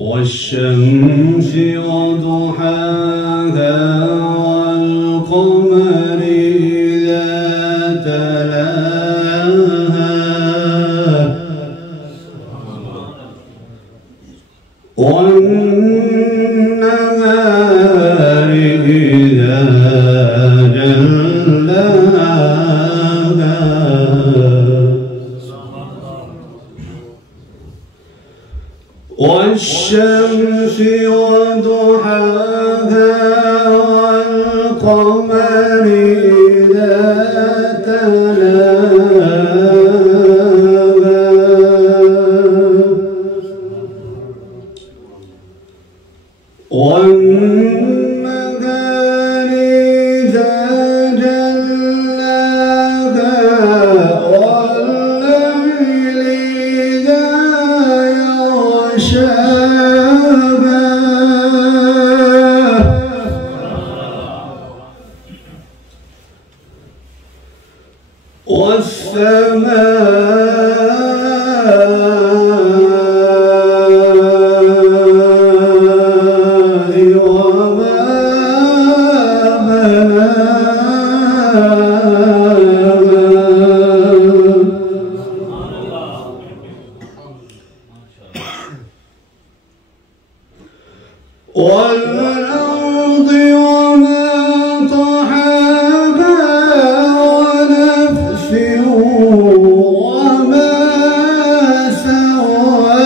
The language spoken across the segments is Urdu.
والشمس وضحاها والقمر إذا تلاها والنهار إذا جلاها والشمس وضحاها والقمر إذا تلاها والنهار إذا جلاها والليل إذا والسماء وما بناها والأرض وما طحاها ونفس وما سواها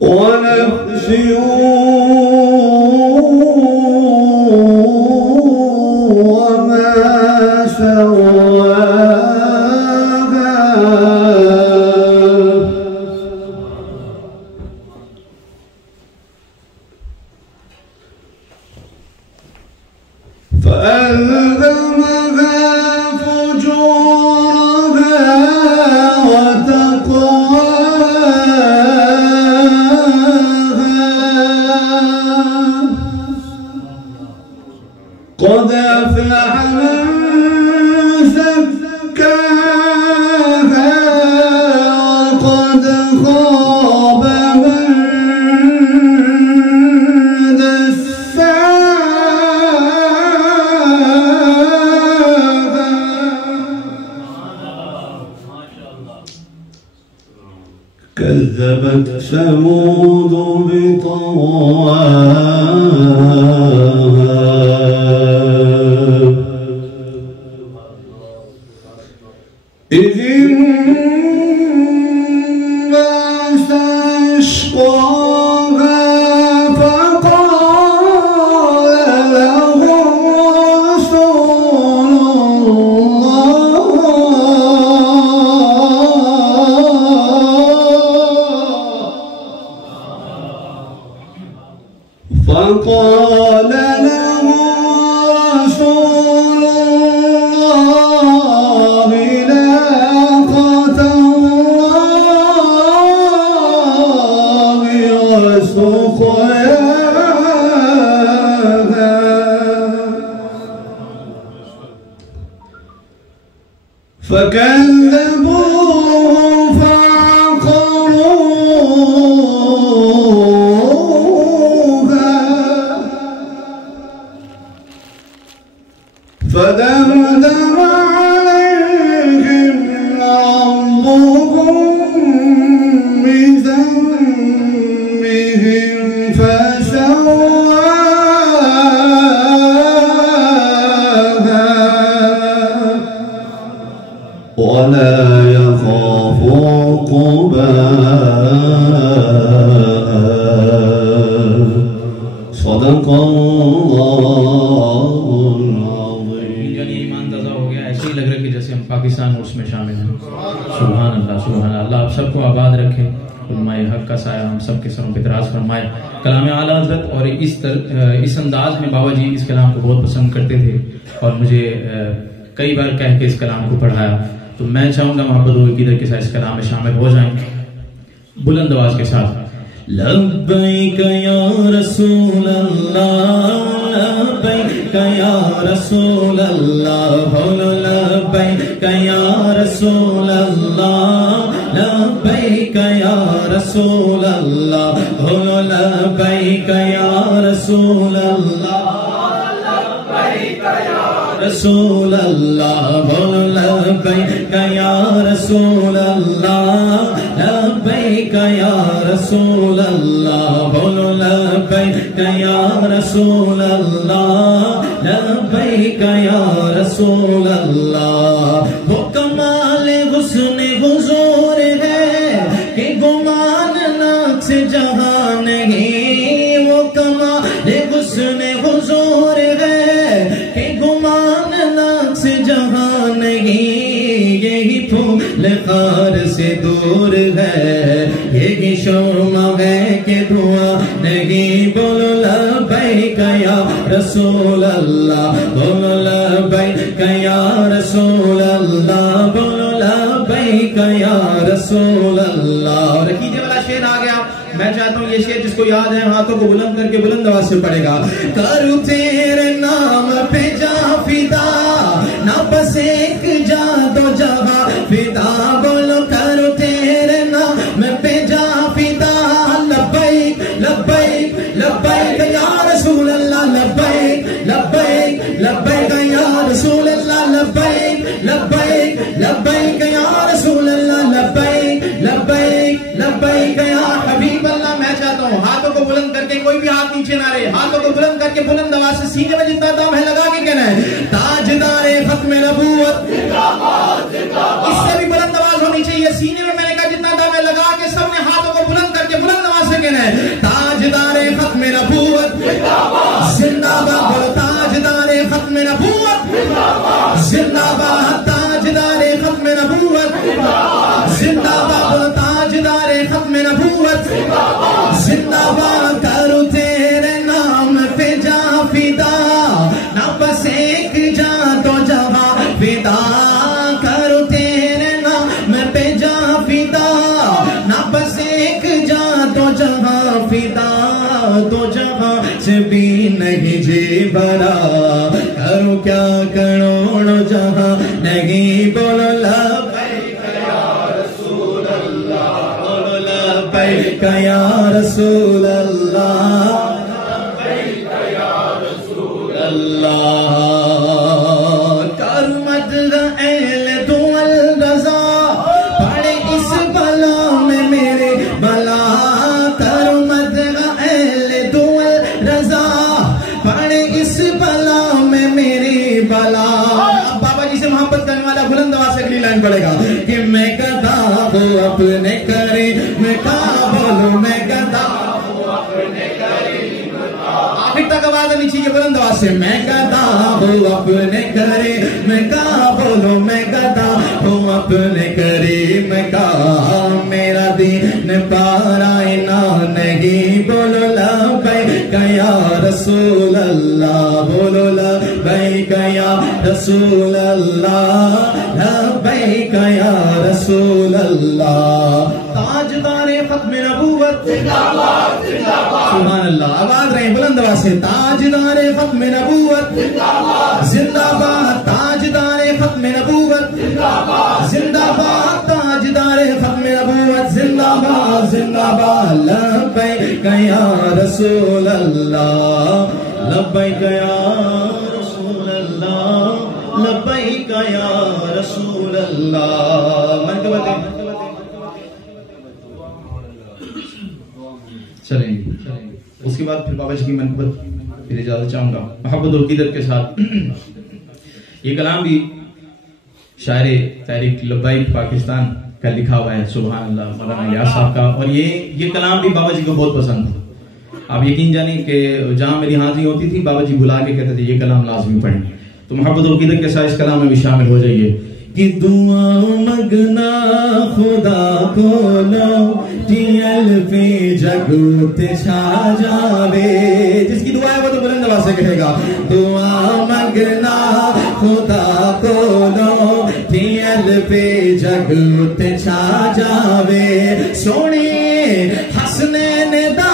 ونفس وما سواها فألهمها فجورها وتقواها قد أفلح من زكاها وقد خاب من كذبت ثمود بطغواها إذ انبعث أشقاها فقال لهم رسول فقال له رسول الله ناقة الله وسقياها فكذبوه فعقروها فدمدم عليهم ربهم بذنبهم فسواها علماء حق کا سایہ ہم سب کے سروں پہ دراز فرمائے. کلام اعلیٰ حضرت اور اس انداز میں بابا جی اس کلام کو بہت پسند کرتے تھے اور مجھے کئی بار کہہ کے اس کلام کو پڑھایا. تو میں چاہوں گا محبت و عقیدت کے ساتھ اس کلام میں شامل ہو جائیں بلند آواز کے ساتھ. لبیک یا رسول اللہ لبیک یا رسول اللہ لبیک یا رسول اللہ لبیک یا رسول اللہ لبیک یا رسول اللہ رسول اللہ لبیک یا رسول اللہ لبیک یا رسول اللہ لبیک یا رسول اللہ لبیک یا رسول اللہ. وہ کمال حسن حضور ہے کہ گمان ناک سے جہاں نہیں. وہ کمال حسن حضور ہے کہ گمان ناک سے جہاں نہیں. یہی پھول خار سے دور ہے یہی شوما ہے کہ دعا نہیں. بولو لبیک یا رسول اللہ بولو لبیک یا رسول اللہ بولو لبیک یا رسول اللہ. اور عقیدے والا شعر آ گیا. میں چاہتا ہوں یہ شعر جس کو یاد ہے ہاتھوں کو بلند کر کے بلند آواز سے پڑھے گا. کروں تیرے نام پہ جا فدا نہ بس ایک جا دو جہاں فدا. بولو کروں تیرے نام پہ جا فدا. لبیک لبیک لبیک یا رسول اللہ لبیک لبیک لبیک یا رسول اللہ لبیک لبیک لبیک یا رسول اللہ لبیک لبیک لبیک یا حبیب اللہ. میں چاہتا ہوں ہاتھوں کو بلند کر کے کوئی بھی ہاتھ نیچے نہ رہے. ہاتھوں کو بلند کر کے بلند آواز سے سینے میں جتنا دم ہے لگا کے کہنا ہے تاجدار ختم نبوت. اس سے بھی بلند آواز ہونی چاہیے. سینے میں نے کہا جتنا دم ہے لگا کے سب نے ہاتھوں کو بلند کر کے بلند آواز سے کہنا ہے تاجدار ختم نبوت زندہ باد. بولو تاجدار ختم نبوت زندہ باد. تاجدار ختم نبوت زندہ باد. تاجدار ختم نبوت زندہ باد. کروں تیرے نام پہ جا فدا نہ بس ایک جا تو جہاں فدا. کروں تیرے نام پہ جا فدا نہ بس ایک جا تو جہاں فدا. تو جہاں سے بھی نہیں جی بھرا کروں کیا کروڑوں جہاں نہیں. بولو لبیک یا رسول اللہ بولو لبیک یا رسول اللہ لبیک یا رسول اللہ. کر مدح اہل دول رضا پڑے اس بلا میں میرے بلا. کر مدح اہل دول رضا پڑے اس بلا میں میری بلا. بابا جی سے محبت کرنے والا بلند آواز سے اگلی لائن پڑے گا کہ میں گدا ہوں اپنے کرے میں کہا بولوں میں گدا ہوں اپنے کرے. آخر تک آواز آنی چاہیے بلند آواز سے. میں گدا ہوں اپنے کرے میں کہا بولو میں گدا ہوں اپنے کرے میں کہا. میرا دین پارائنا نہیں. بولو لبیک یا رسول اللہ بولو لبیک یا رسول اللہ لبیک یا رسول اللہ. تاجدار ختم نبوت سبحان اللہ. آواز رہے بلند آواز سے. تاجدار ختم نبوت زندہ باد. تاجدار ختم نبوت زندہ باد. تاجدار ختم نبوت زندہ باد زندہ باد. لبیک یا رسول اللہ لبیک یا رسول اللہ لبیک یا رسول اللہ. چلیں اس کے بعد پھر بابا جی کی منقبت پھر اجازت چاہوں گا محبت و عقیدت کے ساتھ. یہ کلام بھی شاعر تحریک لبیک پاکستان کا لکھا ہوا ہے سبحان اللہ مولانا الیاس صاحب کا. اور یہ کلام بھی بابا جی کو بہت پسند تھا. آپ یقین جانیں کہ جہاں میری حاضری ہوتی تھی بابا جی بلا کے کہتے تھے یہ کلام لازمی پڑھیں. تو محبت و عقیدت کے ساتھ اس کلام میں بھی شامل ہو جائیے. کہ دعا مگنا خدا کو لو ٹیل پہ جگت چھا جاوے. جس کی دعا ہے وہ تو بلند آواز سے کہے گا دعا مگنا خدا کو لو ٹیل پہ جگت چھا جاوے. سونے حسنین دا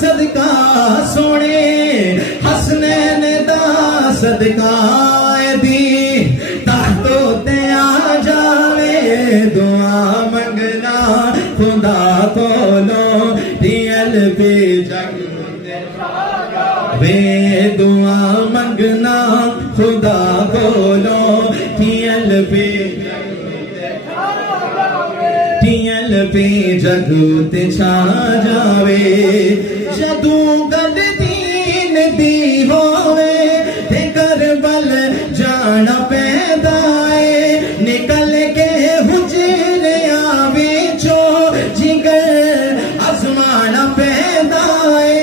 صدقہ سونے حسنین دا صدقہ دی تحتوں تے آ جاوے. دعا منگنا خدا کو لو ٹیل پہ جگت وے. دعا منگنا خدا کو لو ٹیل پہ جگت چھا جاوے. جدو گد دین دی ہوئے تے کربل جانا پیدا ہے. نکل کے حجریاں وچوں جگر آزمانا پیدا ہے.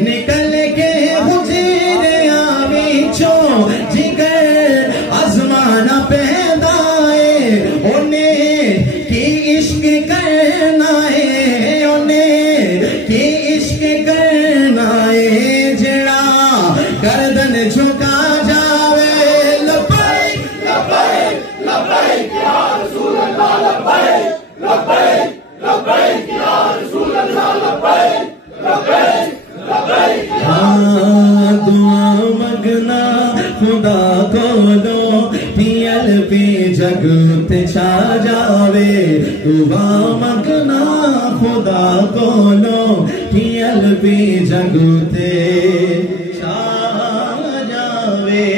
نکل کے حجریاں وچوں جگر آزمانا پیدا ہے. انہیں کی عشق کرنا ہے انہیں کی عشق کرنا ہے جڑا گردن جھکا جاوے. لبیک لبیک لبیک یا رسول اللہ لبیک لبیک لبیک یا رسول اللہ لبیک لبیک لبیک. ہاں دعا مگنا خدا کو لو ٹیل پہ جگت چھا جاوے. دعا مگنا خدا کو لو ٹیل پہ جگت چھا جاوے.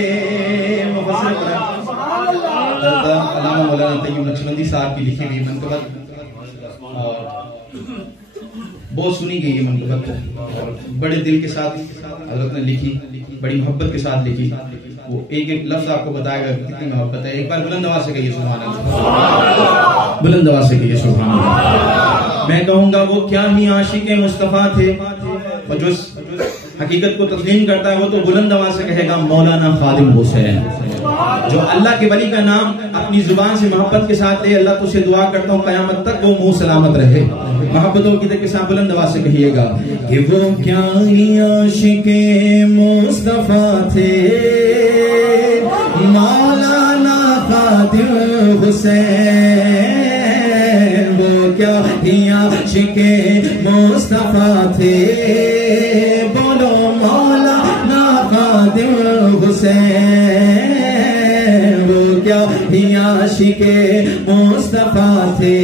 علامہ مولانا طیب نقشبندی صاحب کی لکھی ہوئی منقبت اور بہت سنی گئی یہ منقبت اور بڑے دل کے ساتھ حضرت نے لکھی, بڑی محبت کے ساتھ لکھی. وہ ایک ایک لفظ آپ کو بتائے گا کتنی محبت ہے. ایک بار بلند آواز سے کہیے سبحان اللہ. بلند آواز سے کہیے سبحان اللہ. میں کہوں گا وہ کیا ہی عاشق مصطفیٰ تھے اور جو حقیقت کو تسلیم کرتا ہے وہ تو بلند آواز سے کہے گا مولانا خادم حسین. جو اللہ کے ولی کا نام اپنی زبان سے محبت کے ساتھ لے, اللہ تو سے دعا کرتا ہوں قیامت تک وہ منہ سلامت رہے. محبتوں کی کے ساتھ بلند آواز سے کہیے گا کہ وہ کیا ہی عاشق مصطفیٰ تھے مولانا خادم حسین. وہ کیا ہی عاشق مصطفیٰ تھے بولو مولانا خادم حسین. وہ کیا ہی عاشق مصطفیٰ تھے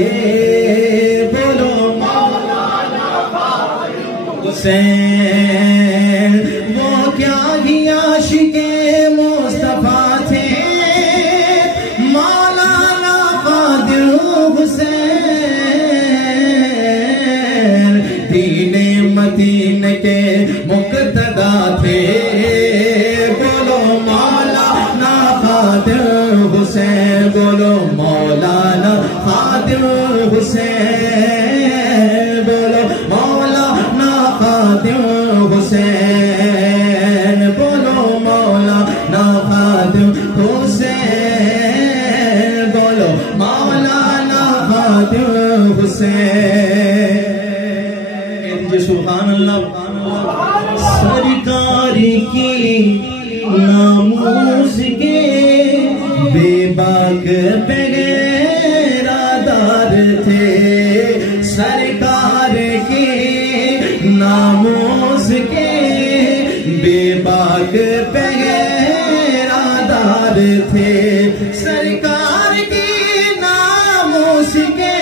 بولو مولانا خادم حسین. وہ کیا ہی عاشق مصطفیٰ تھے مولانا خادم حسین. دین متین کے مقتدا تھے بولو مولانا خادم حسین. بولو مولانا خادم حسین. بولو مولانا خادم حسین. بولو مولانا خادم حسین. بولو مولانا خادم حسین. سبحان اللہ. سرکار کی ناموس کے بے باک پیرادار تھے. سرکار کی ناموس کے بے باک پیرادار تھے. سرکار کی ناموس کے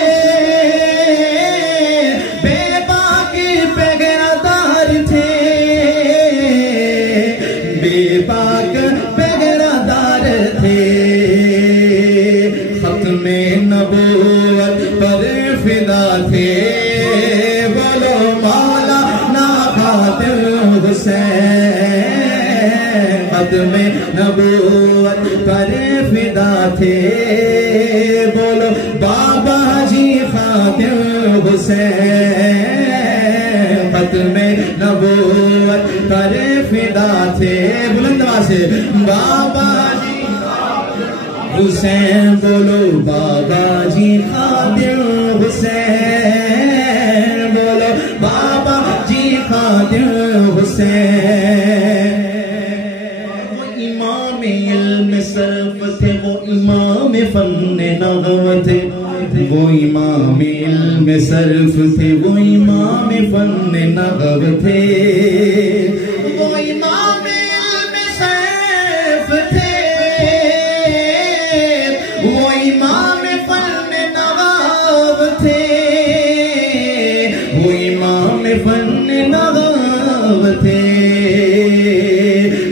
بے باک پیرادار تھے. بے باک پیرادار تھے. ختم نبوت پر فدا تھے بولو مولانا خادم حسین. ختم نبوت پر فدا تھے بولو بابا جی خادم حسین. ختم نبوت پر فدا تھے بلند آواز سے بابا جی حسین بولو بابا جی خادم حسین بولو بابا جی خادم حسین وہ امام علم صرف تھے وہ امام فن نغمہ تھے وہ امام علم صرف تھے وہ امام فن نغمہ تھے وہ امام علم صرف تھے وہ امام فن نغمہ تھے وہ امام فن نغمہ تھے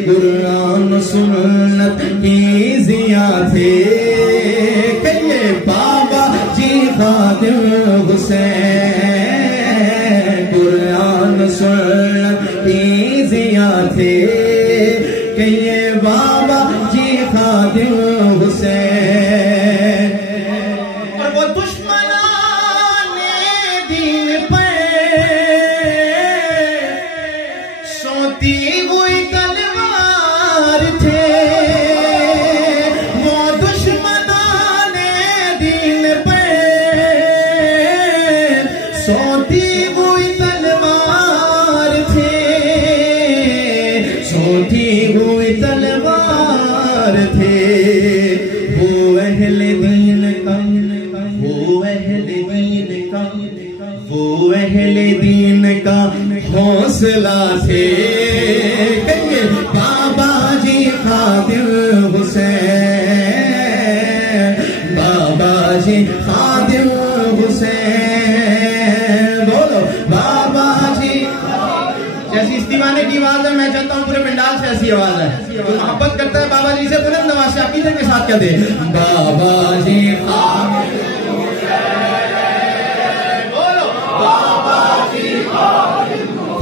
قرآن سنت کی ضیاء تھے کہیے بابا جی خادم حسین قرآن سنت کی ضیاء تھے کہیے بابا جی خادم حسین اور وہ دشمنان دین پر سوتی ہوئی تلوار تھے وہ دشمنان دین پر سوتی ہوئی تلوار تھے سوتی ہوئی تلوار تھے وہ اہل دین کا وہ اہل دین کا وہ اہل دین کا حوصلہ تھے کہیے بابا جی خادم حسین بابا جی خادم حسین بولو بابا جی جیسی اس دیوانے کی آواز ہے میں چاہتا ہوں پورے پنڈال سے ایسی آواز ہے جو محبت کرتا ہے بابا جی سے بلند آواز سے عقیدے کے ساتھ کہہ دے بابا جی خادم بولو بابا جی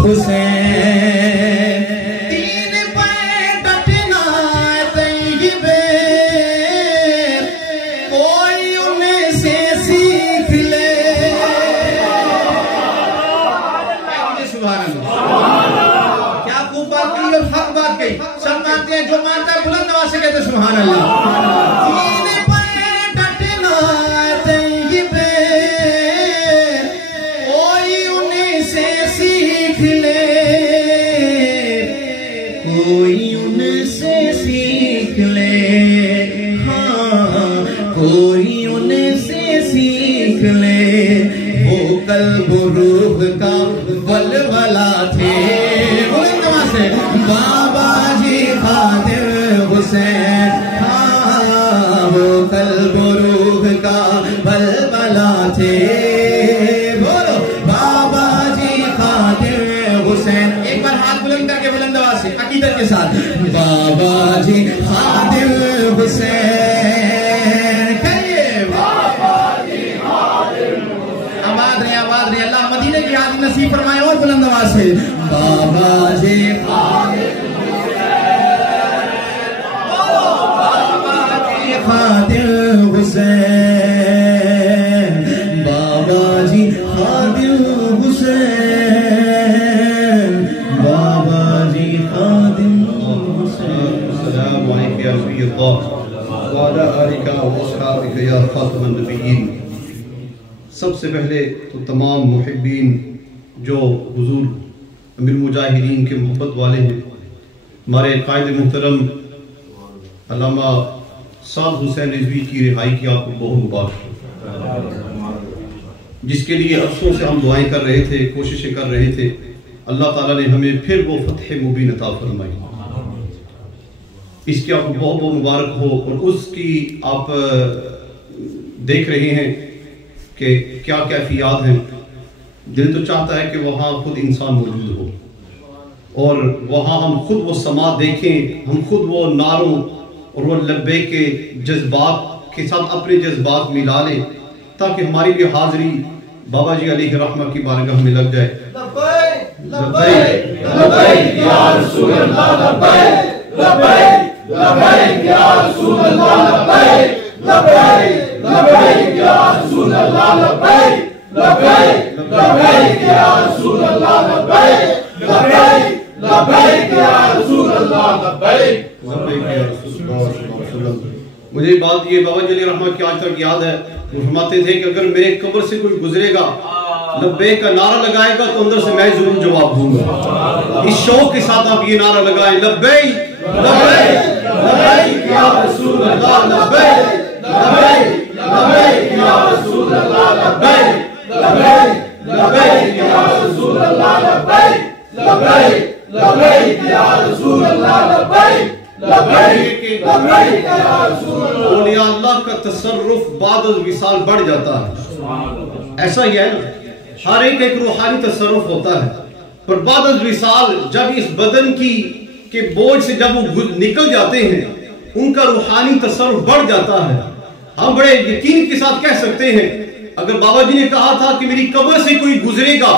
حسین دین پر ڈٹنا طیب کوئی ان سے سیکھ لے سبحان اللہ کیا خوب بات کہی اور حق بات کہی سب مانتے ہیں جو مانتا ہے بلند آواز سے کہتے سبحان اللہ دین پر ڈٹنا طیب کوئی ان سے سیکھ لے کوئی ان سے سیکھ لے ہاں کوئی ان سے سیکھ لے وہ قلب و روح کا ولولہ تھے بلند آواز سے بابا جی خادم حسین ہاں وہ قلب و روح کا ولولہ تھے بولو بابا جی خادم حسین ایک بار ہاتھ بلند کر کے بلند آواز سے عقیدت کے ساتھ بابا جی خادم حسین کہیے بابا جی خادم آباد رہے اللہ مدینے کی حاضری نصیب فرمائے اور بلند آواز سے بابا جی خادم خادم حسین بابا جی خادم حسین بابا جی خادم حسین السلام علیکم یا نبی اللہ وعلا آلکہ واصحابکہ یا خاتم النبیین سب سے پہلے تو تمام محبین جو حضور امیر مجاہدین کے محبت والے ہیں ہمارے قائد محترم علامہ سعد حسین رضوی کی رہائی کی آپ کو بہت مبارک جس کے لیے عرصوں سے ہم دعائیں کر رہے تھے کوششیں کر رہے تھے اللہ تعالیٰ نے ہمیں پھر وہ فتح مبین عطا فرمائی اس کی آپ کو بہت بہت مبارک ہو اور اس کی آپ دیکھ رہے ہیں کہ کیا کیفیات ہیں دل تو چاہتا ہے کہ وہاں خود انسان موجود ہو اور وہاں ہم خود وہ سماعت دیکھیں ہم خود وہ نعروں اور وہ لبے کے جذبات کے ساتھ اپنے جذبات ملا لیں تاکہ ہماری بھی حاضری بابا جی علیہ رحمہ کی بارگاہ میں لگ جائے لبیک لبیک لبیک یا رسول اللہ لبیک لبیک لبیک یا رسول اللہ لبیک لبیک لبیک یا رسول اللہ لبیک لبیک لبیک یا رسول اللہ لبیک لبیک لبیک یا رسول اللہ لبیک لبیک یا رسول اللہ صلی اللہ علیہ وسلم مجھے بات یہ بابا جی علیہ رحمہ کی آج تک یاد ہے، وہ فرماتے تھے کہ اگر میرے قبر سے کوئی گزرے گا لبیک کا نعرہ لگائے گا تو اندر سے میں ضرور جواب دوں گا. اس شوق کے ساتھ آپ یہ نعرہ لگائیں، لبیک لبیک لبیک یا رسول اللہ، لبیک لبیک لبیک یا رسول اللہ، لبیک لبیک لبیک یا رسول اللہ، لبیک لبیک لبیک یا رسول اللہ، لبیک لبیک لبیک یا رسول اللہ. اولیاء اللہ کا تصرف بعد الوصال بڑھ جاتا ہے، ایسا ہی ہے نا، ہر ایک روحانی تصرف ہوتا ہے، پر بعد الوصال جب اس بدن کے بوجھ سے جب وہ نکل جاتے ہیں ان کا روحانی تصرف بڑھ جاتا ہے. ہم بڑے یقین کے ساتھ کہہ سکتے ہیں اگر بابا جی نے کہا تھا کہ میری قبر سے کوئی گزرے گا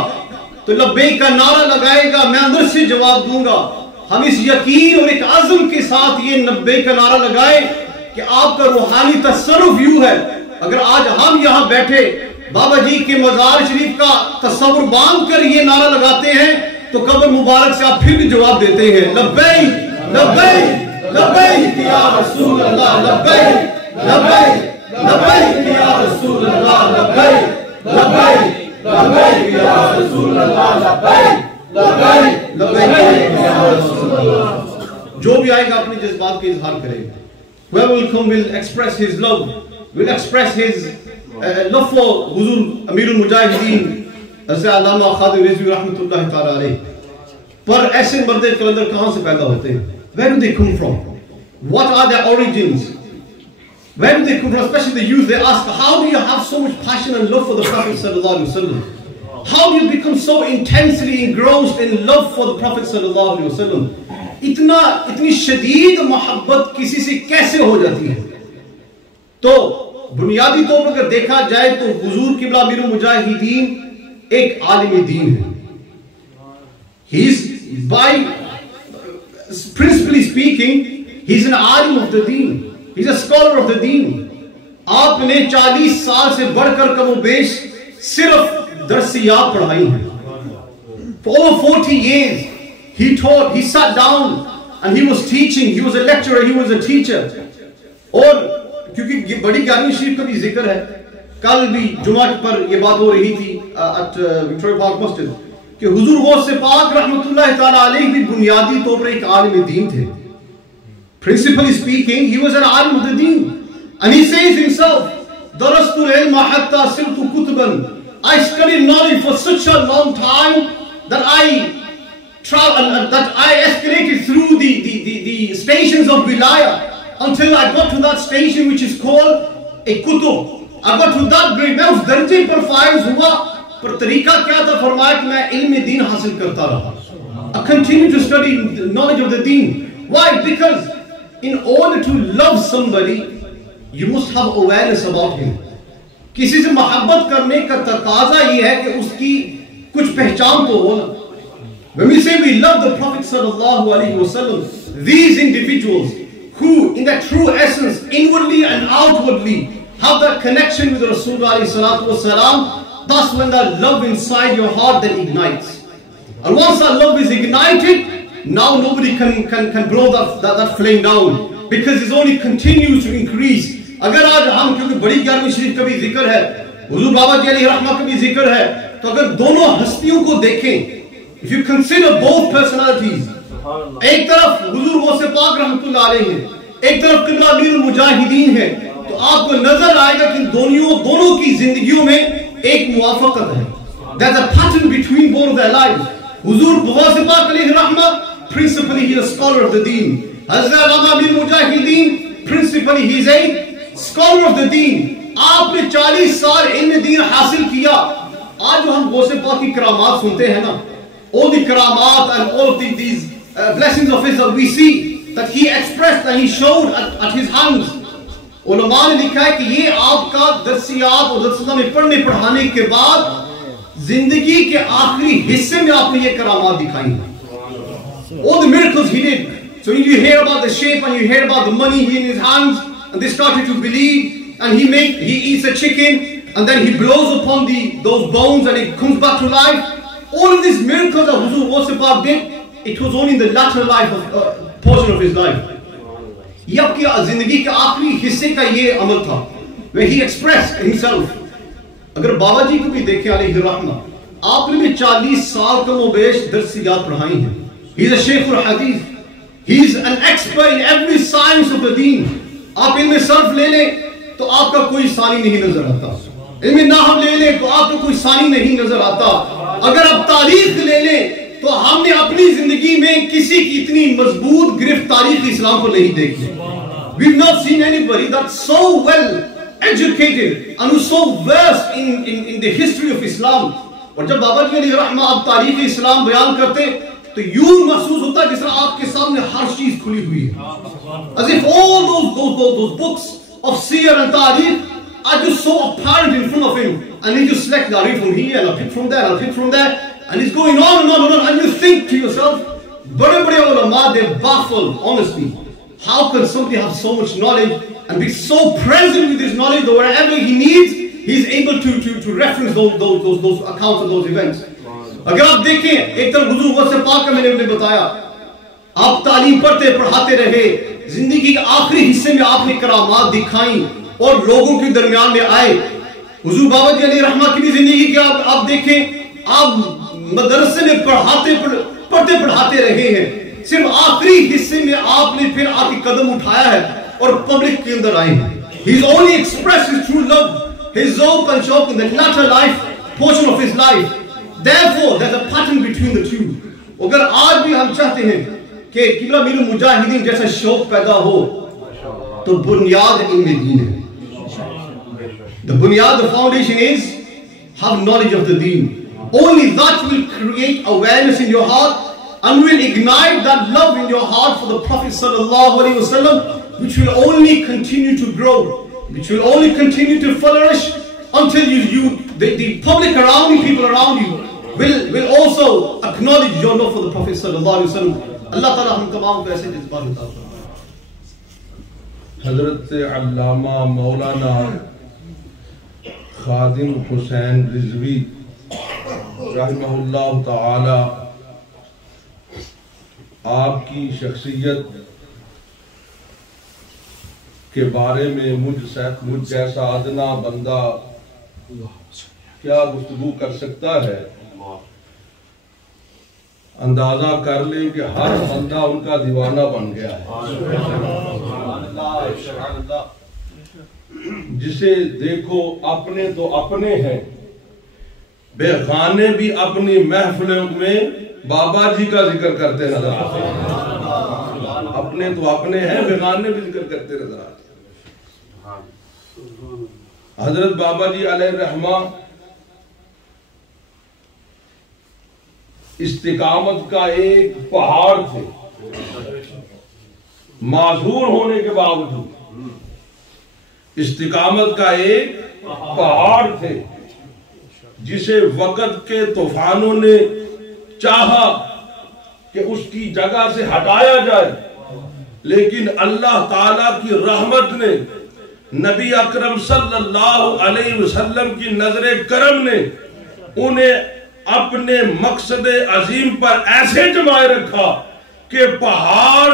تو لبیک کا نعرہ لگائے گا، میں اندر سے جواب دوں گا. ہم اس یقین اور ایک عزم کے ساتھ یہ لبیک کا نعرہ لگائیں کہ آپ کا روحانی تصرف یوں ہے. اگر آج ہم یہاں بیٹھے بابا جی کے مزار شریف کا تصور باندھ کر یہ نعرہ لگاتے ہیں تو قبر مبارک سے آپ پھر بھی جواب دیتے ہیں، لبیک لبیک لبیک یا رسول اللہ، لبیک لبیک لبیک یا رسول اللہ، لبیک لبیک لبیک یا رسول اللہ، لبیک لبیک لبیک یا رسول اللہ. جو بھی آئے گا اپنے جذبات کے اظہار کرے گا. Whoever will come will express his love, will express his love for حضور امیر المجاہدین حضرت علامہ خادم رضوی رحمۃ اللہ تعالی علیہ. پر ایسے مرد قلندر کہاں سے پیدا ہوتے ہیں؟ Where do they come from? What are their origins? Where do they come from? Especially the youth, they ask, how do you have so much passion and love for the Prophet sallallahu alaihi wasallam? How do you become so intensely engrossed in love for the Prophet sallallahu alaihi wasallam? اتنی شدید محبت کسی سے کیسے ہو جاتی ہے؟ تو بنیادی طور پر اگر دیکھا جائے تو حضور قبلہ امیر المجاہدین ایک عالم دین ہے. He is, by principally speaking, he is an alim of the deen. He is a scholar of the deen. آپ نے 40 سال سے بڑھ کر کم و بیش صرف درسیات پڑھائی ہیں. For over 40 years he taught, he sat down and he was teaching, he was a lecturer, he was a teacher. اور کیونکہ یہ بڑی گیارہویں شریف کا بھی ذکر ہے، کل بھی جمعہ پر یہ بات ہو رہی تھی at وکٹوریہ پارک مسجد کہ حضور غوث پاک رحمۃ اللہ تعالی علیہ بھی بنیادی طور پر ایک عالم دین تھے. Principally speaking, he was an alim of the deen. And he says himself, دَرَسْتُ الْعِلْمَ حَتَّى صِرْتُ كُتُبًا. I studied knowledge for such a long time that I escalated through the stations of wilaya until I got to that station which is called a kutub. I got to that grade. میں اس درجے پر فائز ہوا، پر طریقہ کیا تھا؟ فرمایا کہ میں علم دین حاصل کرتا رہا. I continue to study the knowledge of the deen. Why? Because in order to love somebody, you must have awareness about him. کسی سے محبت کرنے کا تقاضا یہ ہے کہ اس کی کچھ پہچان تو ہو نا. When we say we love the Prophet sallallahu alaihi wasallam, these individuals who in their true essence, inwardly and outwardly, have that connection with Rasulullah alaihi salatu wasalam, that's when that love inside your heart then ignites. And once that love is ignited, now nobody can blow that flame down, because it only continues to increase. اگر آج ہم کیونکہ بڑی گیارہویں شریف کا بھی ذکر ہے، حضور بابا جی علیہ رحمہ کا بھی ذکر ہے، تو اگر دونوں ہستیوں کو دیکھیں، if you consider both personalities، ایک طرف حضور غوث پاک رحمۃ اللہ علیہ ہے، ایک طرف قبلہ امیر المجاہدین ہے، تو آپ کو نظر آئے گا کہ دونوں کی زندگیوں میں ایک موافقت ہے. There's a pattern between both of their lives. حضور غوث پاک علیہ رحمہ principally he is a scholar of the deen. حضرت علامہ امیر Mujahideen principally he is a scholar of the deen. آپ نے 40 سال علم دین حاصل کیا. آج جو ہم غوث پاک کی کرامات سنتے ہیں نا، all the کرامات and all of these blessings of his that we see that he expressed and he showed at his hands. علماء نے لکھا ہے کہ یہ آپ کا درسیات اور درسیات میں پڑھنے پڑھانے کے بعد زندگی کے آخری حصے میں آپ نے یہ کرامات دکھائی ہیں. All the miracles he did. So you hear about the shape and you hear about the money in his hands, and they started to believe, and he eats a chicken and then he blows upon those bones and it comes back to life. All of these miracles that Huzur Ghaus Pak did, it was only in the latter life of portion of his life. یہ آپ کی زندگی کے آخری حصے کا یہ عمل تھا where he expressed himself. اگر بابا جی کو بھی دیکھیں علیہ الرحمہ، آپ نے بھی 40 سال کم و بیش درسیات پڑھائی ہیں. He is a شیخ الحدیث. He is an expert in every science of the deen. آپ علم صرف لے لیں تو آپ کا کوئی ثانی نہیں نظر آتا. علم نحو لے لیں تو آپ کا کوئی ثانی نہیں نظر آتا. اگر آپ تاریخ لے لیں تو ہم نے اپنی زندگی میں کسی کی اتنی مضبوط گرفت تاریخ اسلام کو نہیں دیکھی. We've not seen anybody that's so well educated and who's so versed in the history of Islam. اور جب بابا جی علیہ رحمہ آپ تاریخ اسلام بیان کرتے تو یوں محسوس ہوتا ہے جس طرح آپ کے سامنے ہر چیز کھلی ہوئی ہے. As if all those books of seer and tariq are just so apparent in front of him, and he just select, I'll read from here, and I'll pick from there, I'll pick from there, and he's going on and on and on, and you think to yourself, bade ulama, they're baffled, honestly. How can somebody have so much knowledge and be so present with his knowledge that wherever he needs, he's able to reference those accounts of those events. اگر آپ دیکھیں ایک طرف حضور غوث پاک کا میں نے بتایا، آپ تعلیم پڑھتے پڑھاتے رہے، زندگی کے آخری حصے میں آپ نے کرامات دکھائیں اور لوگوں کے درمیان میں آئے. حضور بابا جی علیہ رحمہ کی بھی زندگی کے آپ دیکھیں، آپ مدرسے میں پڑھتے پڑھاتے رہے ہیں. صرف آخری حصے میں آپ نے پھر آپ کی قدم اٹھایا ہے اور پبلک کے اندر آئے ہیں. He's only expressed his true love, his hope and shauq in the latter life portion of his life. Therefore, there's a pattern between the two. اگر آج بھی ہم چاہتے ہیں کہ قبلہ میر المجاہدین جیسا شوق پیدا ہو تو بنیاد علم دین ہے. The bunyad, the foundation is have knowledge of the deen. Only that will create awareness in your heart and will ignite that love in your heart for the Prophet sallallahu alaihi wasallam, which will only continue to grow, which will only continue to flourish until the public around you, people around you, will also acknowledge your love for the Prophet sallallahu alaihi wasallam. Allah Ta'ala hum tamam ko aise jazbaat aata farmائے. حضرت علامہ مولانا خادم حسین رضوی رحمہ اللہ تعالی آپ کی شخصیت کے بارے میں مجھ جیسا ادنا بندہ کیا گفتگو کر سکتا ہے. اندازہ کر لیں کہ ہر بندہ ان کا دیوانہ بن گیا ہے. جسے دیکھو اپنے تو اپنے ہیں، بے خانے بھی اپنی محفلوں میں بابا جی کا ذکر کرتے نظر آتے ہیں. اپنے تو اپنے ہیں، بے خانے بھی ذکر کرتے نظر آتے ہیں. حضرت بابا جی علیہ الرحمہ استقامت کا ایک پہاڑ تھے. معذور ہونے کے باوجود استقامت کا ایک پہاڑ تھے جسے وقت کے طوفانوں نے چاہا کہ اس کی جگہ سے ہٹایا جائے، لیکن اللہ تعالیٰ کی رحمت نے، نبی اکرم صلی اللہ علیہ وسلم کی نظر کرم نے انہیں اپنے مقصد عظیم پر ایسے جمائے رکھا کہ پہاڑ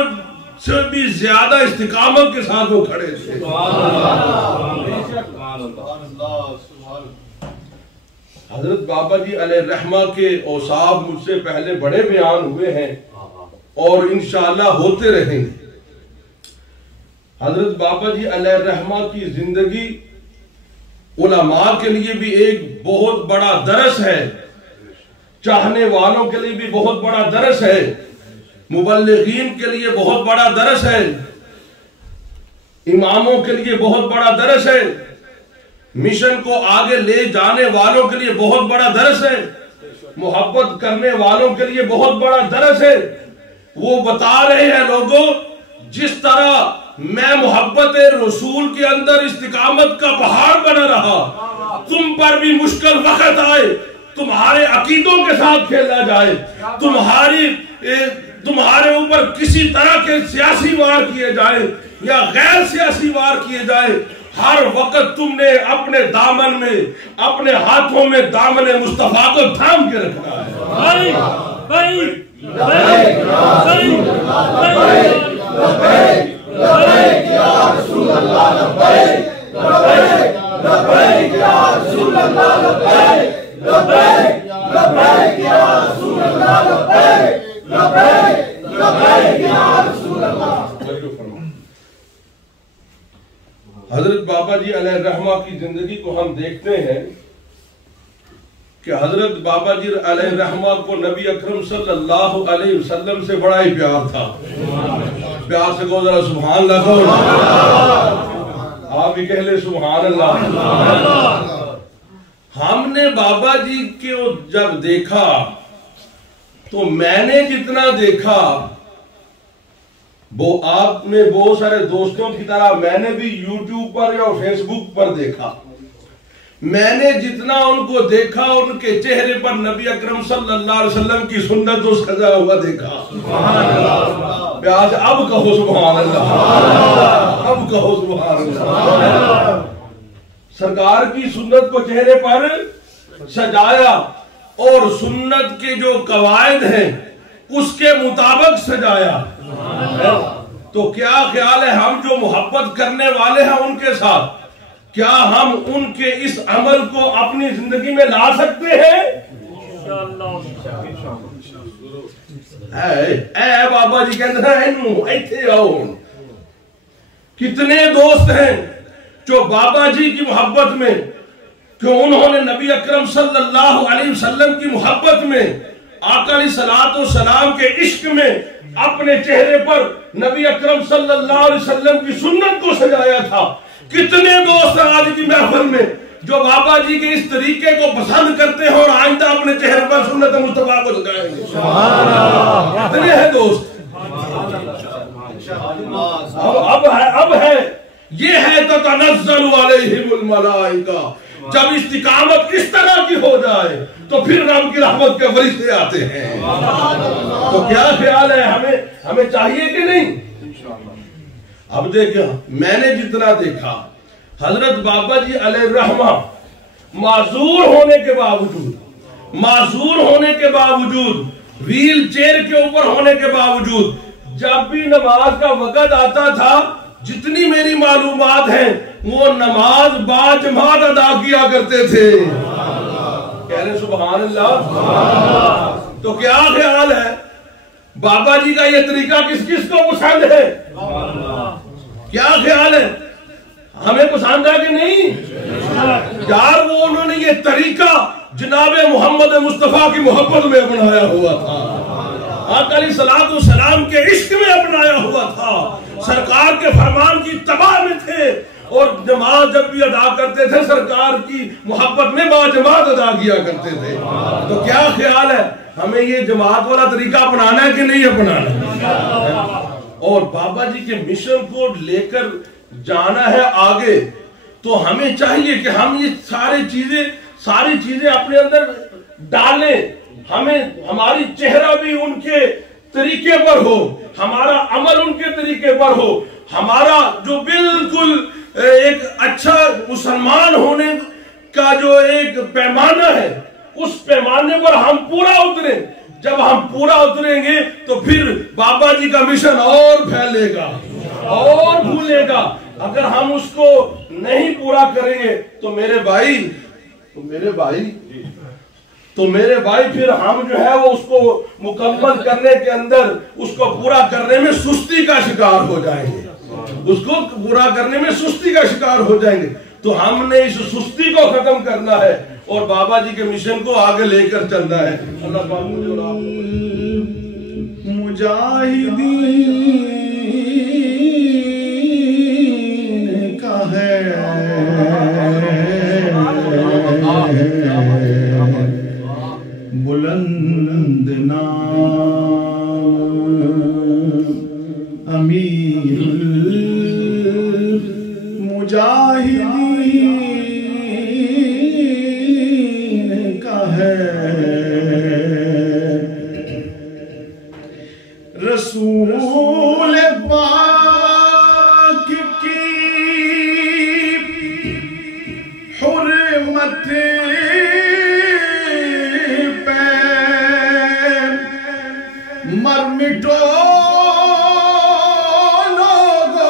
سے بھی زیادہ استقامت کے ساتھ وہ کھڑے تھے. حضرت بابا جی علیہ الرحمہ کے اوصاف مجھ سے پہلے بڑے بیان ہوئے ہیں اور انشاءاللہ ہوتے رہیں گے. حضرت بابا جی علیہ الرحمہ کی زندگی علماء کے لیے بھی ایک بہت بڑا درس ہے، چاہنے والوں کے لیے بھی بہت بڑا درس ہے، مبلغین کے لیے بہت بڑا درس ہے، اماموں کے لیے بہت بڑا درس ہے، مشن کو آگے لے جانے والوں کے لیے بہت بڑا درس ہے، محبت کرنے والوں کے لیے بہت بڑا درس ہے. وہ بتا رہے ہیں لوگوں، جس طرح میں محبت رسول کے اندر استقامت کا پہاڑ بنا رہا، تم پر بھی مشکل وقت آئے، تمہارے عقیدوں کے ساتھ کھیلا جائے، تمہارے اوپر کسی طرح کے سیاسی وار کیے جائیں یا غیر سیاسی وار کیے جائیں، ہر وقت تم نے اپنے دامن میں، اپنے ہاتھوں میں دامن مصطفیٰ کو تھام کے رکھنا ہے. حضرت بابا جی علیہ الرحمہ کی زندگی کو ہم دیکھتے ہیں کہ حضرت بابا جی علیہ الرحمہ کو نبی اکرم صلی اللہ علیہ وسلم سے بڑا ہی پیار تھا. پیار سے کہو ذرا سبحان اللہ کہو. آپ بھی کہہ لیں سبحان اللہ. ہم نے بابا جی کو جب دیکھا تو میں نے جتنا دیکھا وہ آپ میں بہت سارے دوستوں کی طرح میں نے بھی یوٹیوب پر یا فیس بک پر دیکھا. میں نے جتنا ان کو دیکھا ان کے چہرے پر نبی اکرم صلی اللہ علیہ وسلم کی سنت و سجا ہوا دیکھا. پیار سے اب کہو سبحان اللہ. اب کہو سبحان اللہ. سرکار کی سنت کو چہرے پر سجایا اور سنت کے جو قواعد ہیں اس کے مطابق سجایا. تو کیا خیال ہے ہم جو محبت کرنے والے ہیں ان کے ساتھ کیا ہم ان کے اس عمل کو اپنی زندگی میں لا سکتے ہیں؟ اے بابا جی کہتے ہیں ایتھے آؤ. کتنے دوست ہیں جو بابا جی کی محبت میں کہ انہوں نے نبی اکرم صلی اللہ علیہ وسلم کی محبت میں آقا علیہ الصلوۃ والسلام کے عشق میں اپنے چہرے پر نبی اکرم صلی اللہ علیہ وسلم کی سنت کو سجایا تھا. کتنے دوست آج کی محفل میں جو بابا جی کے اس طریقے کو پسند کرتے ہیں اور آئندہ اپنے چہرے پر سنت مصطفیٰ کو سجائیں گے. کتنے ہیں دوست؟ اب ہے یہ ہے تتنزل علیہم الملائکہ. جب استقامت اس طرح کی ہو جائے تو پھر رب کی رحمت کے فرشتے آتے ہیں. تو کیا خیال ہے ہمیں چاہیے کہ نہیں؟ اب دیکھیں میں نے جتنا دیکھا حضرت بابا جی علیہ الرحمہ معذور ہونے کے باوجود ویل چیئر کے اوپر ہونے کے باوجود جب بھی نماز کا وقت آتا تھا جتنی میری معلومات ہیں وہ نماز با جماعت ادا کیا کرتے تھے. کہہ رہے سبحان اللہ. تو کیا خیال ہے بابا جی کا یہ طریقہ کس کس کو پسند ہے؟ کیا خیال ہے ہمیں پسند ہے کہ نہیں؟ یار وہ انہوں نے یہ طریقہ جناب محمد مصطفیٰ کی محبت میں اپنایا ہوا تھا. آقا علیہ الصلوۃ والسلام کے عشق میں اپنایا ہوا تھا. سرکار کے فرمان کی اتباع میں تھے اور نماز جب بھی ادا کرتے تھے سرکار کی محبت میں با جماعت ادا کیا کرتے تھے. تو کیا خیال ہے ہمیں یہ جماعت والا طریقہ اپنانا ہے کہ نہیں اپنانا؟ اور بابا جی کے مشن کو لے کر جانا ہے آگے تو ہمیں چاہیے کہ ہم یہ ساری چیزیں اپنے اندر ڈالیں. ہماری چہرہ بھی ان کے طریقے پر ہو, ہمارا عمل ان کے طریقے پر ہو, ہمارا جو بالکل ایک اچھا مسلمان ہونے کا جو ایک پیمانہ ہے اس پیمانے پر ہم پورا اتریں. جب ہم پورا اتریں گے تو پھر بابا جی کا مشن اور پھیلے گا اور بھولے گا. اگر ہم اس کو نہیں پورا کریں گے تو میرے بھائی پھر ہم جو ہے وہ اس کو مکمل کرنے کے اندر اس کو پورا کرنے میں سستی کا شکار ہو جائیں گے. اس کو پورا کرنے میں سستی کا شکار ہو جائیں گے. تو ہم نے اس سستی کو ختم کرنا ہے اور بابا جی کے مشن کو آگے لے کر چلنا ہے. اللہ پاک مجھے اور آپ مجاہدین کا ہے بلند نام امیر المجاہدین کا ہے رسول پاک کی حرمت مر مٹو لوگو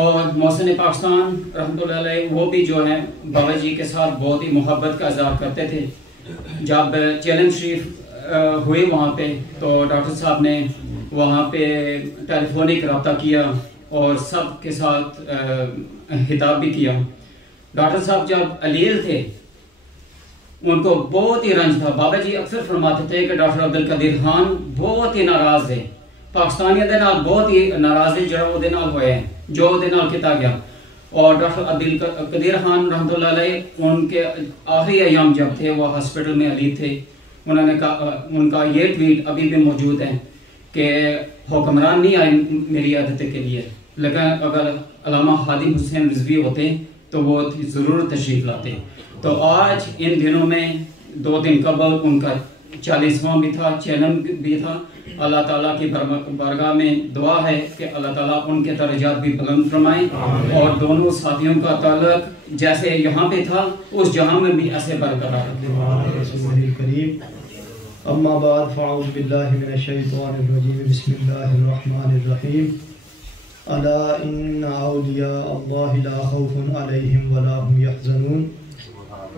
اور محسن پاکستان رحمتہ اللہ علیہ وہ بھی جو ہیں بابا جی کے ساتھ بہت ہی محبت کا اظہار کرتے تھے. جب چیلنج شریف ہوئے وہاں پہ تو ڈاکٹر صاحب نے وہاں پہ ٹیلی فونک رابطہ کیا اور سب کے ساتھ خطاب بھی کیا. ڈاکٹر صاحب جب علیل تھے ان کو بہت ہی رنج تھا. بابا جی اکثر فرماتے تھے کہ ڈاکٹر عبدالقدیر خان بہت ہی ناراض ہے, پاکستانیوں دے نال بہت ہی ناراض ہے جڑا وہ دے نال ہوئے ہیں جو دے نال کیتا گیا. اور ڈاکٹر عبدالقدیر خان رحمۃ اللہ علیہ ان کے آخری ایام جب تھے وہ ہاسپٹل میں علیل تھے, انہوں نے کہا, ان کا یہ ٹویٹ ابھی بھی موجود ہے کہ حکمران نہیں آئے میری عادت کے لیے, لیکن اگر علامہ خادم حسین رضوی ہوتے تو وہ ضرور تشریف لاتے. تو آج ان دنوں میں 2 دن قبل ان کا 40واں بھی تھا, چیلنج بھی تھا. اللہ تعالیٰ کی بارگاہ میں دعا ہے کہ اللہ تعالیٰ ان کے درجات بھی بلند فرمائیں اور دونوں ساتھیوں کا تعلق جیسے یہاں پہ تھا اس جہاں میں بھی ایسے برقرار رکھیں. اما بعد فاعوذ باللہ من الشیطان الرجیم بسم اللہ الرحمن الرحیم. الا ان اولیاء اللہ لا خوف علیہم ولا هم یحزنون.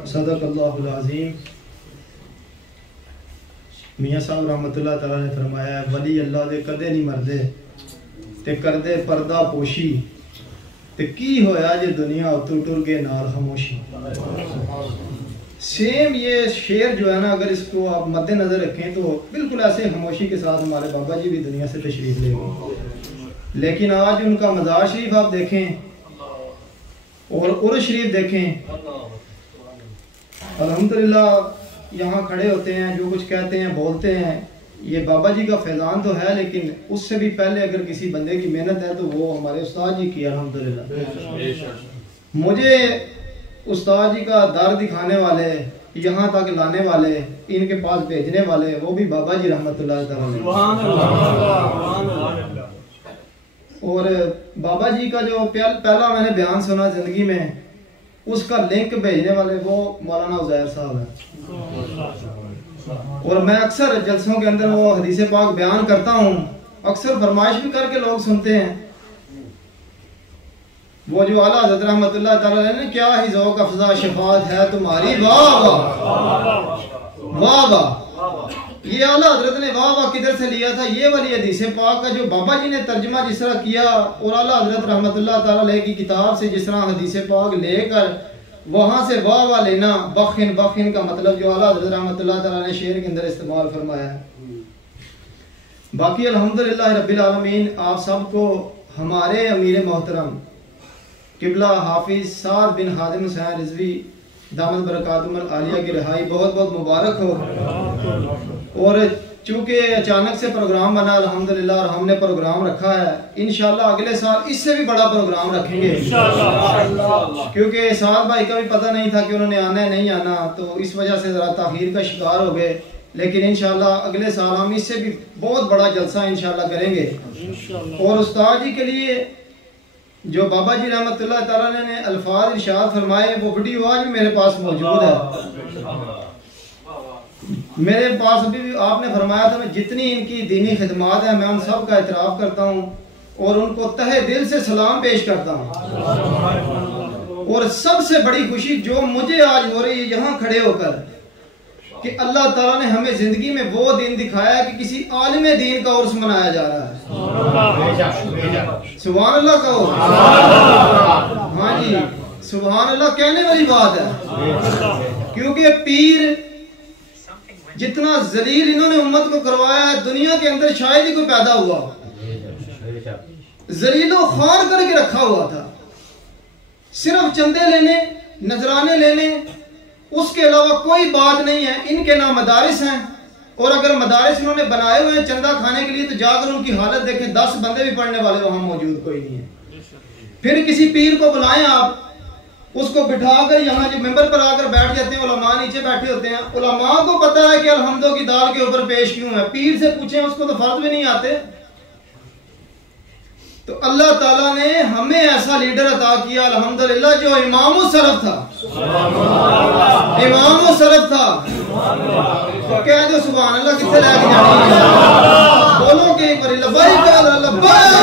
صدق اللہ العظیم. میاں صاحب رحمۃ اللہ تعالیٰ نے فرمایا ولی اللہ دے کدے نہیں مردے تے کردے پردہ پوشی تے کی ہویا جے دنیا اتر ٹر گئے نال خاموشی. سیم یہ شعر جو ہے نا اگر اس کو آپ مد نظر رکھیں تو بالکل ایسے خاموشی کے ساتھ ہمارے بابا جی بھی دنیا سے تشریف لے گئے, لیکن آج ان کا مزار شریف آپ دیکھیں اور عرس شریف دیکھیں, الحمدللہ یہاں کھڑے ہوتے ہیں جو کچھ کہتے ہیں بولتے ہیں, یہ بابا جی کا فیضان تو ہے, لیکن اس سے بھی پہلے اگر کسی بندے کی محنت ہے تو وہ ہمارے استاد جی کی الحمدللہ. مجھے استاد جی کا در دکھانے والے, یہاں تک لانے والے, ان کے پاس بھیجنے والے وہ بھی بابا جی رحمت اللہ تعالی. اور بابا جی کا جو پہلا میں نے بیان سنا زندگی میں اس کا لنک بھیجنے والے وہ مولانا عزیر صاحب ہیں. اور میں اکثر جلسوں کے اندر وہ حدیث پاک بیان کرتا ہوں, اکثر فرمائش بھی کر کے لوگ سنتے ہیں. وہ جو اعلیٰ حضرت رحمت اللہ تعالیٰ نے کیا ہی ذوق افزا شفاعت ہے تمہاری, واہ واہ واہ واہ. یہ اعلیٰ حضرت نے واہ واہ کدھر سے لیا تھا؟ یہ والی حدیث پاک کا جو بابا جی نے ترجمہ جس طرح کیا اور اعلیٰ حضرت رحمت اللہ تعالیٰ علیہ کی کتاب سے جس طرح حدیث پاک لے کر وہاں سے واہ واہ لینا, بخن بخن کا مطلب جو اعلیٰ حضرت رحمت اللہ تعالیٰ نے شعر کے اندر استعمال فرمایا ہے. باقی الحمدللہ رب العالمین آپ سب کو ہمارے امیر محترم قبلہ حافظ سعد بن خادم حسین رضوی دامت برکاتہم العالیہ کی رہائی بہت بہت مبارک ہو. اور چونکہ اچانک سے پروگرام بنا الحمدللہ اور ہم نے پروگرام رکھا ہے, انشاءاللہ اگلے سال اس سے بھی بڑا پروگرام رکھیں گے کیونکہ سعد بھائی کا بھی پتہ نہیں تھا کہ انہوں نے آنا ہے نہیں آنا, تو اس وجہ سے ذرا تاخیر کا شکار ہو گئے. لیکن انشاءاللہ اگلے سال ہم اس سے بھی بہت بڑا جلسہ انشاءاللہ کریں گے. اور استاد جی کے لیے جو بابا جی رحمت اللہ تعالیٰ نے الفاظ ارشاد فرمائے وہ ویڈیو آج بھی میرے پاس موجود ہے. میرے پاس ابھی بھی آپ نے فرمایا تھا میں جتنی ان کی دینی خدمات ہیں میں ان سب کا اعتراف کرتا ہوں اور ان کو تہہ دل سے سلام پیش کرتا ہوں. اور سب سے بڑی خوشی جو مجھے آج ہو رہی ہے یہاں کھڑے ہو کر کہ اللہ تعالیٰ نے ہمیں زندگی میں وہ دن دکھایا کہ کسی عالم دین کا عرس منایا جا رہا ہے. سبحان اللہ کہو. ہاں جی سبحان اللہ کہنے والی بات ہے, کیونکہ پیر جتنا ذلیل انہوں نے امت کو کروایا ہے دنیا کے اندر شاید ہی کوئی پیدا ہوا, ذلیل و خوار کر کے رکھا ہوا تھا. صرف چندے لینے, نذرانے لینے, اس کے علاوہ کوئی بات نہیں ہے. ان کے نام مدارس ہیں اور اگر مدارس انہوں نے بنائے ہوئے ہیں چندہ کھانے کے لیے تو جا کر ان کی حالت دیکھیں, 10 بندے بھی پڑھنے والے وہاں موجود کوئی نہیں ہے. پھر کسی پیر کو بلائیں آپ, اس کو بٹھا کر یہاں جو ممبر پر آ کر بیٹھ جاتے ہیں, علماء نیچے بیٹھے ہوتے ہیں. علماء کو پتا ہے کہ الحمدو کی دال کے اوپر پیش کیوں ہے, پیر سے پوچھیں اس کو تو فرض بھی نہیں آتے. تو اللہ تعالیٰ نے ہمیں ایسا لیڈر عطا کیا الحمدللہ جو امام السلف تھا, امام السلف تھا. تو کہہ دو سبحان اللہ, کتنے لے کے جانی ہے, بولو کہ ایک بار لبیک لبیک.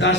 10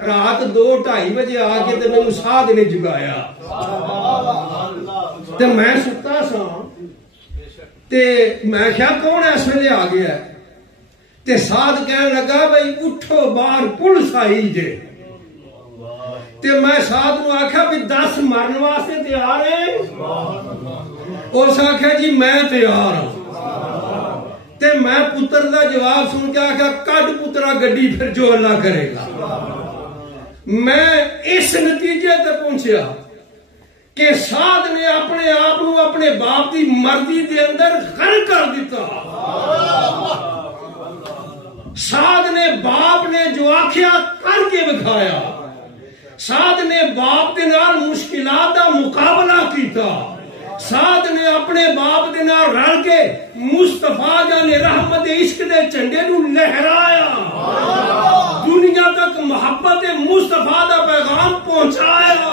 رات 2-2:30 بجے آ کے تے مینوں سعد نے جگایا تے میں ستا سا تے میں کیا کون اس ویلے آ گیا تے سعد کہنے لگا بھائی اٹھو باہر پولیس آئی جے تے میں سعد نو آکھیا بھی 10 مرن واسطے تیار ہے اس آکھیا جی میں تیار ہوں تے میں پتر دا جواب سن کے آکھیا کڈ پترا گڈی پھر جو اللہ کرے گا میں اس نتیجے تے پہنچیا کہ سعد نے اپنے آپ کو اپنے باپ کی مرضی دے اندر غرق کر دیتا سعد نے باپ نے جو آکھیا کر کے دکھایا سعد نے باپ دے نال مشکلات دا مقابلہ کیتا سعد نے اپنے باپ دے نال رل کے مصطفیٰ جان رحمت عشق دے جھنڈے نو لہرایا دنیا تک محبت مصطفیٰ دا پیغام پہنچایا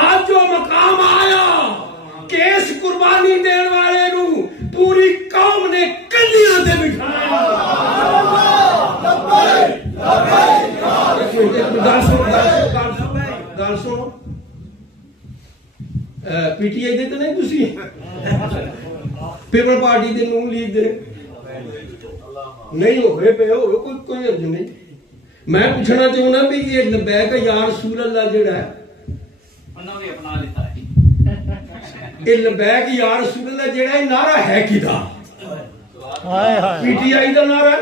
آج جو مقام آیا کہ اس قربانی دین والے نو پوری قوم نے کلیاں تے بٹھایا گل سنو پی ٹی آئی دے تو نہیں تسی پیپل پارٹی دے نون لیگ دے نہیں ہوئے پہ ہوئے کوئی ارج نہیں میں پوچھنا چاہوں بھی یہ لبیک یا رسول اللہ جڑا ہے یہ لبیک یا رسول اللہ جڑا ہے نعرہ ہے کدا پی ٹی آئی دا نعرہ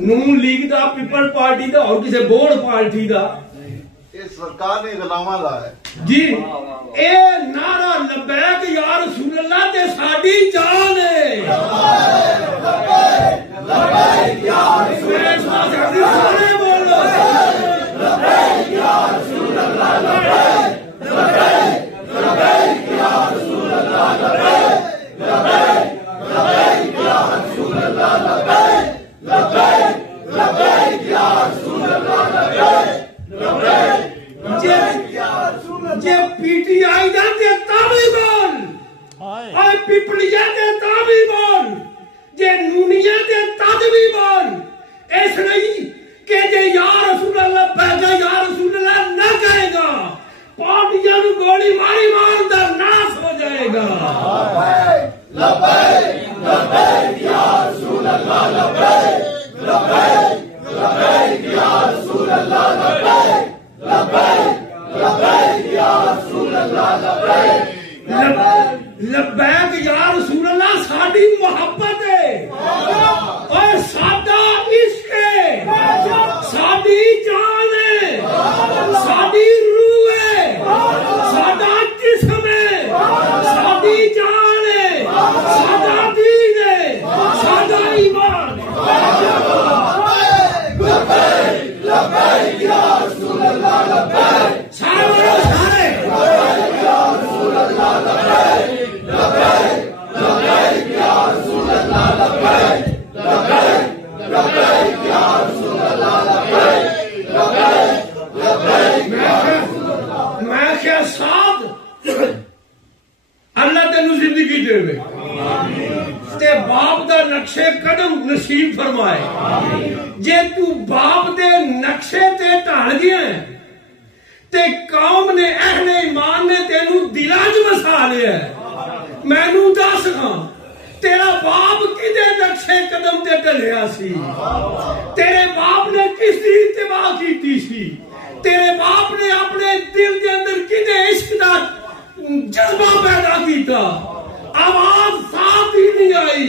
نون لیگ دا پیپل پارٹی دا اور کسی بورڈ پارٹی دا سرکار نے غلامہ دا ہے جی اے نعرہ لبیک یا رسول اللہ تے ساڈی جان ہے لبیک یا رسول اللہ بولو لبیک یا رسول اللہ لبیک لبیک یا رسول اللہ لبیک لبیک یا رسول اللہ لبیک لبیک یا رسول اللہ لبیک جے پی ٹی آئی دا تے تابعی بول اور پیپلیا تے تابعی بول جے نونیا تے تابعی بول اس نہیں کہ جے یا رسول اللہ پہلے یا رسول اللہ نہ کہے گا پارٹیاں نو گولی ماری مار دا ناس ہو جائے گا لبیک لبیک یا رسول اللہ لبیک لبیک لبیک یا رسول اللہ لبیک لبیک لبیک یا رسول اللہ لبیک لبیک یا رسول اللہ ساڈی محبت ہے اور ساڈا عشق ہے ساڈی جان ہے ساڈی روح ہے ساڈا جسم ہے ساڈی جان ہے ساڈا دین ہے ساڈا ایمان لبیک لبیک یا رسول اللہ لبیک سارے لبیک یا رسول اللہ لبیک لبیک لبیک یا رسول اللہ لبیک لبیک لبیک یا رسول اللہ لبیک لبیک لبیک میں کیا ساتھ اللہ تینوں زندگی دے تے باپ دا نقشے قدم نصیب فرمائے جے تو باپ دے نقشے تے ٹال گیا تے قوم نے اہل ایمان نے تینوں دلاج مسا لیا مینوں دس ہاں تیرا باپ کدے نقشے قدم تے ٹلیا سی تیرے باپ نے کس دی اتباع کیتی سی تیرے باپ نے اپنے دل دے اندر کدے عشق دا جذبہ پیدا کیتا آواز صاف ہی نہیں آئی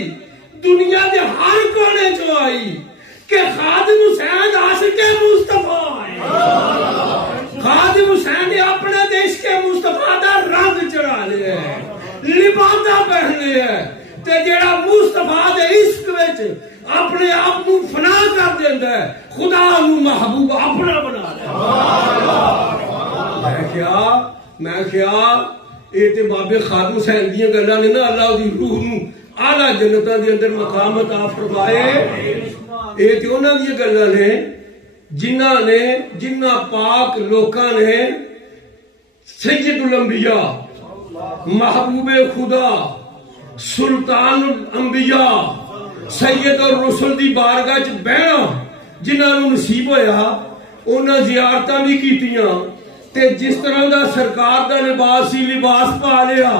دنیا دے ہر کونے جو آئی کہ خادم حسین عاشق مصطفیٰ ہے خادم حسین نے اپنے دیش کے مصطفیٰ دا رنگ چڑھا لیا ہے لبادہ پہن لیا ہے تے جڑا مصطفیٰ دے عشق وچ اپنے آپ کو فنا کر دیندا ہے خدا نو محبوب اپنا بنا لیا میں کیا اے تے بابے خادم حسین دیاں گلاں نے نا اللہ دی روح نو اعلی جنتاں دے اندر مقام عطا فرمائے اے تے انہاں دی گلاں نے جنہاں پاک لوکاں نے سید الانبیاء محبوب خدا سلطان الانبیاء سید الرسل دی بارگاہ چ بہنا جنہاں نو نصیب ہویا انہاں زیارتاں بھی کیتیاں تے جس طرح دا سرکار دا لباس سی لباس پا لیا،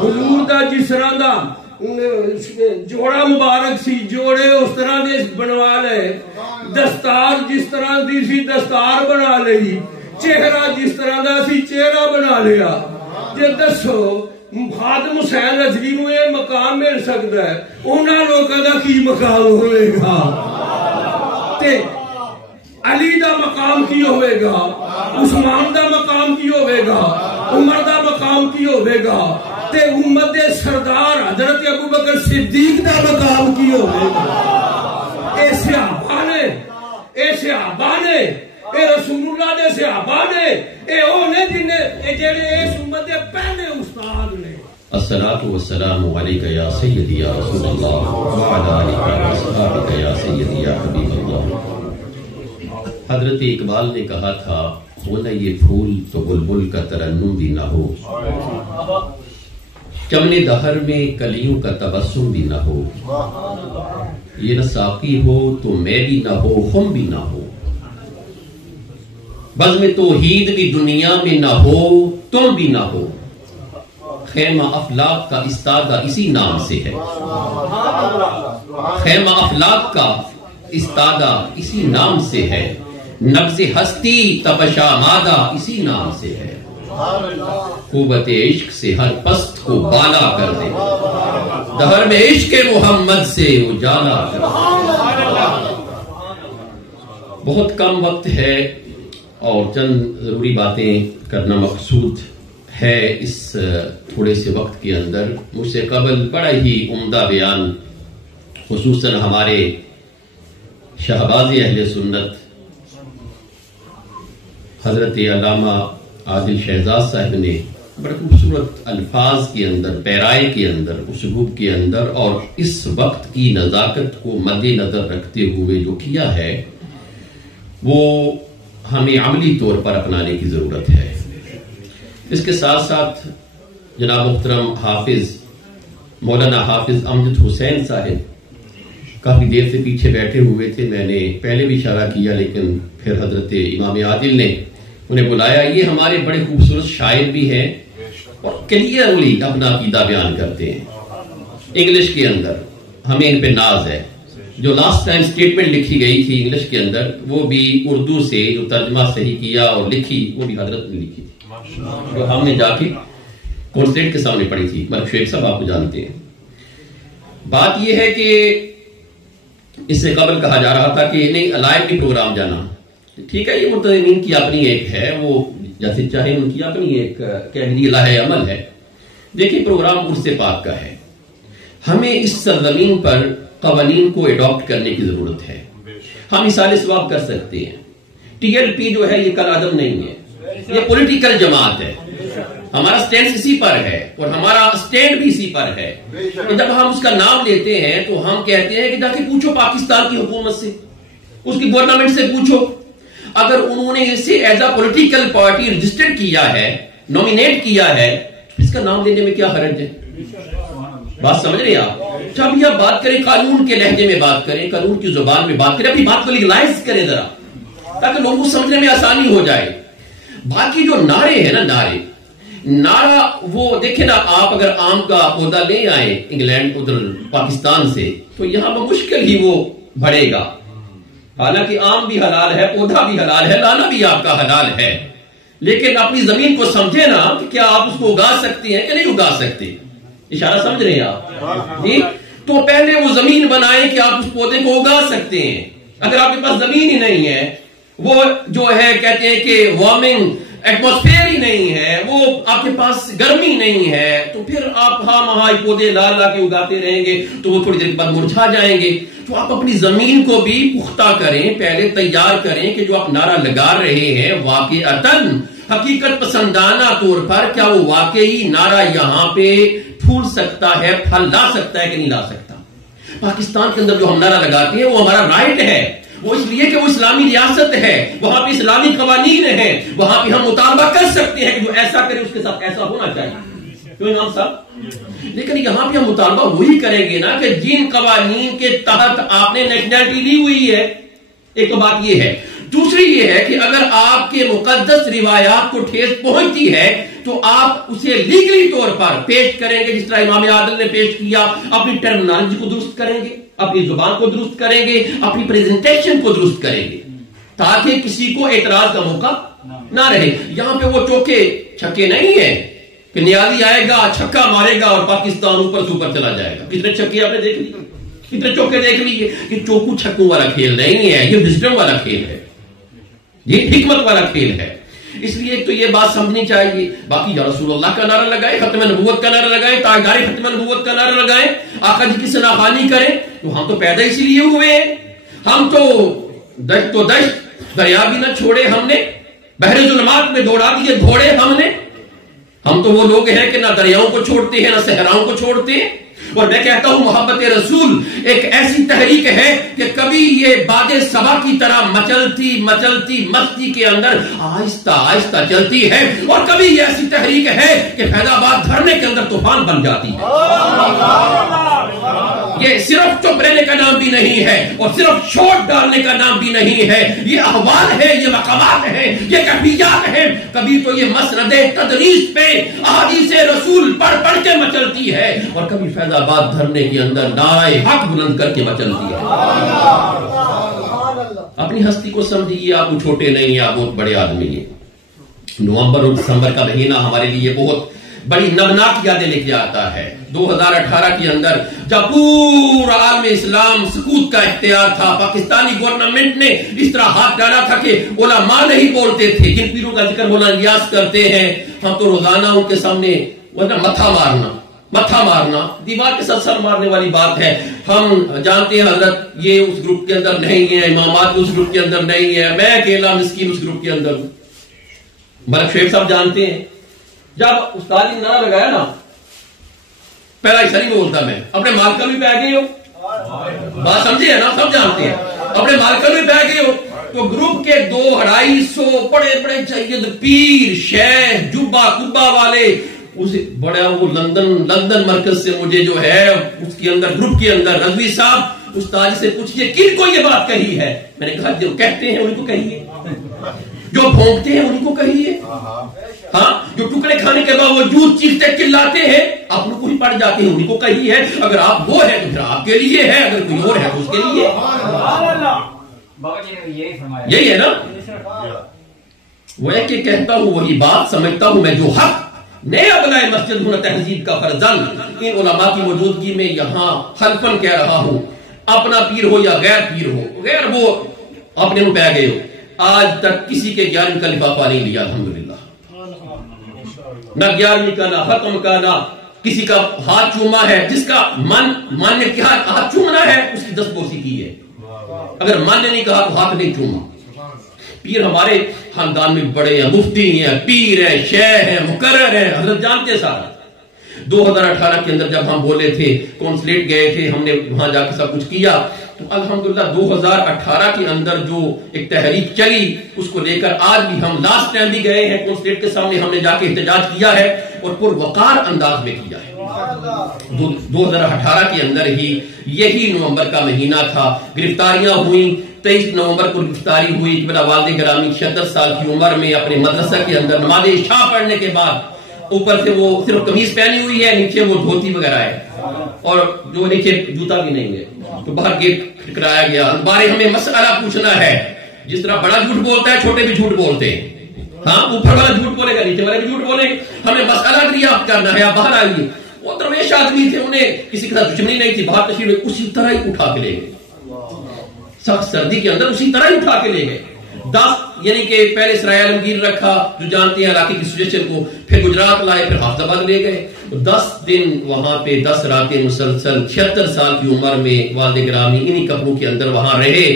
حضور دا جس طرح دا جوڑا مبارک سی جوڑے اس طرح دے بنوا لے، دستار جس طرح دی سی دستار بنا لئی، چہرہ جس طرح دا سی چہرہ بنا لیا۔ جے دسو خادم حسین اجری نو یہ مقام مل سکتا ہے، انہاں لوگاں دا کی مقام ہوئے گا؟ تے علی دا مقام کی ہوئے گا؟ عثمان دا مقام کی ہوئے گا؟ عمر دا مقام کی ہوئے گا؟ تے امت دے سردار حضرت ابوبکر صدیق دا مقام کی ہوئے گا؟ اے صحابہ نے اے رسول اللہ دے صحابہ نے اے اونے جنہیں جڑے اس امت دے پہلے استاد نے۔ الصلاۃ والسلام علیک یا سیدی یا رسول اللہ وعلی آلک و اصحابک یا سیدی یا حبیب اللہ۔ حضرت اقبال نے کہا تھا ہو نہ یہ پھول تو بلبل کا ترنم بھی نہ ہو، چمن دہر میں کلیوں کا تبسم بھی نہ ہو، یہ نہ ساقی ہو تو میں بھی نہ ہو خم بھی نہ ہو، بزم توحید بھی دنیا میں نہ ہو تم بھی نہ ہو، خیمہ افلاک کا استادہ اسی نام سے ہے، خیمہ افلاک کا استادہ اسی نام سے ہے، نبض ہستی تپشا مادہ اسی نام سے ہے، قوت عشق سے ہر پست کو بالا کر دے، دہر میں عشق محمد سے اجالا کر دے۔ بہت کم وقت ہے اور چند ضروری باتیں کرنا مقصود ہے اس تھوڑے سے وقت کے اندر۔ مجھ سے قبل بڑا ہی عمدہ بیان خصوصاً ہمارے شہباز اہل سنت حضرت علامہ عادل شہزاد صاحب نے بڑے خوبصورت الفاظ کے اندر، پیرائے کے اندر، اسلوب کے اندر اور اس وقت کی نزاکت کو مد نظر رکھتے ہوئے جو کیا ہے وہ ہمیں عملی طور پر اپنانے کی ضرورت ہے۔ اس کے ساتھ ساتھ جناب محترم حافظ مولانا حافظ امجد حسین صاحب کافی دیر سے پیچھے بیٹھے ہوئے تھے، میں نے پہلے بھی اشارہ کیا لیکن پھر حضرت امام عادل نے انہیں بلایا۔ یہ ہمارے بڑے خوبصورت شاعر بھی ہیں اور کلیئرلی اپنا عقیدہ بیان کرتے ہیں انگلش کے اندر، ہمیں ان پہ ناز ہے۔ جو لاسٹ ٹائم سٹیٹمنٹ لکھی گئی تھی انگلش کے اندر وہ بھی اردو سے جو ترجمہ صحیح کیا اور لکھی وہ بھی حضرت نے لکھی تھی، جو ہم نے جا کے کونسلیٹ کے سامنے پڑھی تھی۔ ملک شیخ صاحب آپ کو جانتے ہیں۔ بات یہ ہے کہ اس سے قبل کہا جا رہا تھا کہ نہیں لائیو بھی پروگرام جانا، ٹھیک ہے، یہ منتظمین کی اپنی ایک ہے، وہ جیسے چاہے ان کی اپنی ایک کہنی الہ عمل ہے۔ دیکھیں پروگرام عرس پاک کا ہے، ہمیں اس سرزمین پر قوانین کو ایڈاپٹ کرنے کی ضرورت ہے۔ ہم مثال ثواب کر سکتے ہیں، ٹی ایل پی جو ہے یہ کل عدم نہیں ہے، یہ پولیٹیکل جماعت ہے، ہمارا سٹینڈ اسی پر ہے اور ہمارا سٹینڈ بھی اسی پر ہے۔ جب ہم اس کا نام لیتے ہیں تو ہم کہتے ہیں کہ جا کے پوچھو پاکستان کی حکومت سے، اس کی گورنمنٹ سے پوچھو، اگر انہوں نے اسے as a political party registered کیا ہے، نومینیٹ کیا ہے، تو اس کا نام لینے میں کیا حرج ہے؟ بات سمجھ رہے ہیں آپ؟ جب یہ بات کریں قانون کے لہجے میں بات کریں، قانون کی زبان میں بات کریں، اپنی بات کو لیگلائز کریں ذرا تاکہ لوگوں کو سمجھنے میں آسانی ہو جائے۔ باقی جو نعرے ہیں نا، نعرہ وہ دیکھیں نا، آپ اگر آم کا پودا لے آئیں انگلینڈ ادھر پاکستان سے تو یہاں پر مشکل ہی وہ بڑھے گا، حالانکہ آم بھی حلال ہے، پودا بھی حلال ہے، لانا بھی آپ کا حلال ہے، لیکن اپنی زمین کو سمجھے نا کہ کیا آپ اس کو اگا سکتے ہیں کہ نہیں اگا سکتے۔ اشارہ سمجھ رہے ہیں آپ؟ جی، تو پہلے وہ زمین بنائیں کہ آپ اس پودے کو اگا سکتے ہیں۔ اگر آپ کے پاس زمین ہی نہیں ہے، وہ جو ہے کہتے ہیں کہ وارمنگ ایٹماسفیئر ہی نہیں ہے، وہ آپ کے پاس گرمی نہیں ہے، تو پھر آپ ہاں وہاں پودے لا کے اگاتے رہیں گے تو وہ تھوڑی دیر بعد مرجھا جائیں گے۔ تو آپ اپنی زمین کو بھی پختہ کریں، پہلے تیار کریں کہ جو آپ نعرہ لگا رہے ہیں واقعتاً حقیقت پسندانہ طور پر کیا وہ واقعی نعرہ یہاں پہ پھول سکتا ہے، پھل لا سکتا ہے کہ نہیں لا سکتا۔ پاکستان کے اندر جو ہم نعرہ لگاتے ہیں وہ ہمارا رائٹ ہے، وہ اس لیے کہ وہ اسلامی ریاست ہے، وہاں پہ اسلامی قوانین ہیں، وہاں پہ ہم مطالبہ کر سکتے ہیں کہ جو ایسا کرے اس کے ساتھ ایسا ہونا چاہیے، کیوں امام صاحب؟ لیکن یہاں پہ ہم مطالبہ وہی کریں گے نا کہ جن قوانین کے تحت آپ نے نیشنلٹی لی ہوئی ہے۔ ایک تو بات یہ ہے، دوسری یہ ہے کہ اگر آپ کے مقدس روایات کو ٹھیس پہنچتی ہے تو آپ اسے لیگلی طور پر پیش کریں گے، جس طرح امام عادل نے پیش کیا، اپنی ٹرمینالوجی کو درست کریں گے، اپنی زبان کو درست کریں گے، اپنی پریزنٹیشن کو درست کریں گے، تاکہ کسی کو اعتراض کا موقع نہ رہے۔ یہاں پہ وہ چوکے چھکے نہیں ہیں کہ نیازی آئے گا چھکا مارے گا اور پاکستان اوپر سے اوپر چلا جائے گا۔ کتنے چھکے آپ نے دیکھ لیے، کتنے چوکے دیکھ لیے؟ یہ چوکو چھکوں والا کھیل نہیں ہے، یہ وزڈم والا کھیل ہے، یہ حکمت والا کھیل ہے۔ اس لیے تو یہ بات سمجھنی چاہیے۔ باقی یا رسول اللہ کا نعرہ لگائیں، ختم نبوت کا نعرہ لگائیں، تاجدار ختم نبوت کا نعرہ لگائیں، آقا جی کی ثناخوانی کریں، تو ہم تو پیدا اسی لیے ہوئے ہیں۔ ہم تو دشت دریا بھی نہ چھوڑے ہم نے، بحر ظلمات میں دوڑا دیے گھوڑے ہم نے۔ ہم تو وہ لوگ ہیں کہ نہ دریاؤں کو چھوڑتے ہیں نہ صحراؤں کو چھوڑتے ہیں۔ اور میں کہتا ہوں محبت رسول ایک ایسی تحریک ہے کہ کبھی یہ باد صبا کی طرح مچلتی مستی کے اندر آہستہ آہستہ چلتی ہے، اور کبھی یہ ایسی تحریک ہے کہ فیض آباد دھرنے کے اندر طوفان بن جاتی ہے۔ یہ صرف چپ رہنے کا نام بھی نہیں ہے اور صرف چھوٹ ڈالنے کا نام بھی نہیں ہے، یہ احوال ہے، یہ مقامات ہے، یہ کیفیات ہے۔ کبھی تو یہ مسند تدریس پہ احادیث رسول پڑھ کے مچلتی ہے، اور کبھی فیض آباد دھرنے کے اندر نعرہ حق بلند کر کے مچلتی ہے۔ اپنی ہستی کو سمجھیے، آپ چھوٹے نہیں ہیں، آپ بہت بڑے آدمی ہیں۔ نومبر اور دسمبر کا مہینہ ہمارے لیے بہت بڑی نمناک یادیں لے کے آتا ہے۔ 2018 کے اندر جب پورا عالم اسلام سکوت کا اختیار تھا، پاکستانی گورنمنٹ نے اس طرح ہاتھ ڈالا تھا کہ علماء نہیں بولتے تھے، جن پیروں کا ذکر مولانا الیاس کرتے ہیں، ہم تو روزانہ ان کے سامنے متھا مارنا دیوار کے ساتھ سر مارنے والی بات ہے۔ ہم جانتے ہیں حضرت یہ اس گروپ کے اندر نہیں ہے، امامات اس گروپ کے اندر نہیں ہے، میں اکیلا مسکین اس گروپ کے اندر ہوں۔ ملک شیخ صاحب جانتے ہیں، جب استاد نے نعرہ لگایا نا، پہلا ایسا نہیں بولتا میں اپنے مالکہ بھی پہ گئی ہو، بات سمجھے ہے نا، سب جانتے ہیں، اپنے مالکہ بھی پہ گئی ہو، تو گروپ کے 200-250 بڑے سید پیر شیخ جبہ کبہ والے، اس بڑا وہ لندن مرکز سے مجھے جو ہے اس کے اندر گروپ کے اندر رضوی صاحب استاد سے پوچھئے کن کو یہ بات کہی ہے؟ میں نے کہا جو کہتے ہیں ان کو کہیے، جو بھونکتے ہیں ان کو کہیے، ہاں جو ٹکڑے کھانے کے باوجود چیختے چلاتے ہیں آپ ان کو ہی پڑ جاتے ہیں، ان کو کہیے۔ اگر آپ وہ ہے تو پھر آپ کے لیے ہے، اگر کوئی اور ہے تو اس کے لیے۔ یہی ہے نا، وہ ہے کہ کہتا ہوں وہی بات، سمجھتا ہوں میں جو حق، نیا بلائے مسجد ہونا تہذیب کا فرزن، ان علماء کی موجودگی میں یہاں حلفاً کہہ رہا ہوں، اپنا پیر ہو یا غیر پیر ہو، غیر وہ اپنے میں پہ گئے ہو، آج تک کسی کے 11 کا لفافہ نہیں لیا الحمدللہ، نہ 11 کا نہ ختم کا، نہ کسی کا ہاتھ چوما ہے، جس کا من نے کہا ہاتھ چومنا ہے اس کی دستبوسی کی ہے، اگر من نے نہیں کہا تو ہاتھ نہیں چوما۔ پیر ہمارے خاندان میں بڑے ہیں، مفتی ہیں، پیر ہیں، شیخ ہیں، مقرر ہیں، حضرت جانتے سارا۔ 2018 کے اندر جب ہم بولے تھے، کونسلیٹ گئے تھے، ہم نے وہاں جا کے سب کچھ کیا، تو الحمدللہ 2018 کے اندر جو ایک تحریک چلی اس کو لے کر آج بھی ہم لاسٹ ٹائم بھی گئے ہیں کونسلیٹ کے سامنے، ہم نے جا کے احتجاج کیا ہے اور پروقار انداز میں کیا ہے۔ 2018 کے اندر ہی یہی نومبر کا مہینہ تھا، گرفتاریاں ہوئیں، 23 نومبر کو گرفتاری ہوئی کہ میرا والد گرامی 76 سال کی عمر میں اپنے مدرسہ کے اندر نماز عشاء پڑھنے کے بعد اوپر سے وہ صرف قمیض پہنی ہوئی ہے، نیچے وہ دھوتی وغیرہ ہے اور جو نیچے جوتا بھی نہیں ہے، تو باہر گیٹ کھٹکرایا گیا، بارے ہمیں مسئلہ پوچھنا ہے، جس طرح بڑا جھوٹ بولتا ہے چھوٹے بھی جھوٹ بولتے ہیں، ہاں اوپر والا جھوٹ بولے گا نیچے والے بھی جھوٹ بولیں گے، ہمیں مسئلہ دریافت کرنا ہے، آپ باہر آئیے۔ وہ درویش آدمی تھے، انہیں کسی کے ساتھ دشمنی نہیں تھی، باہر تشریف اسی طرح ہی اٹھا کے لے گئے، سخت سردی کے اندر اسی طرح ہی اٹھا کے لے گئے۔ 10 یعنی کہ پہلے سرائے عالمگیر رکھا جو جانتے ہیں علاقے کی سچویشن کو، پھر گجرات لائے، پھر حافظ آباد لے گئے، 10 دن وہاں پہ 10 راتیں مسلسل 76 سال کی عمر میں والد گرامی انہی کپڑوں کے اندر وہاں رہے،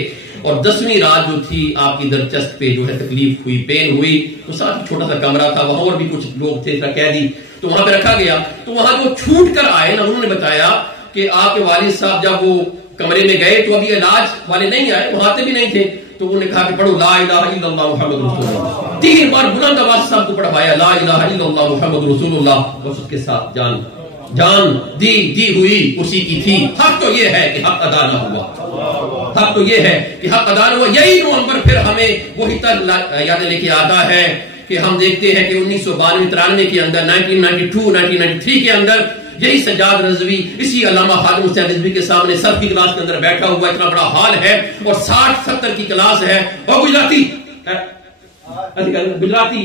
اور 10ویں رات جو تھی آپ کی دلچسپ پہ جو ہے تکلیف ہوئی، پین ہوئی، تو ساتھ چھوٹا سا کمرہ تھا، وہاں اور بھی کچھ لوگ تھے قیدی، تو وہاں پہ رکھا گیا۔ تو وہاں جو چھوٹ کر آئے نا، انہوں نے بتایا کہ آپ کے والد صاحب جب وہ کمرے میں گئے تو ابھی علاج والے نہیں آئے، وہاں آتے بھی نہیں تھے، تو انہوں نے کہا کہ پڑھو لا الہ الا اللہ محمد رسول اللہ، 3 بار بلند آواز صاحب کو پڑھوایا لا الہ الا اللہ محمد رسول اللہ، بس اس کے ساتھ جان جان دی ہوئی اسی کی تھی، حق تو یہ ہے کہ حق ادا نہ ہوا، حق تو یہ ہے کہ حق ادا نہ ہوا۔ یہی نومبر پھر ہمیں وہی تک یاد لے کے آتا ہے کہ ہم دیکھتے ہیں کہ 1992-93 کے اندر، 1992-1993 کے اندر یہی سجاد رضوی اسی علامہ خادم حسین رضوی کے سامنے سب کی کلاس کے اندر بیٹھا ہوا، اتنا بڑا ہال ہے اور 60-70 کی کلاس ہے، اور گجراتی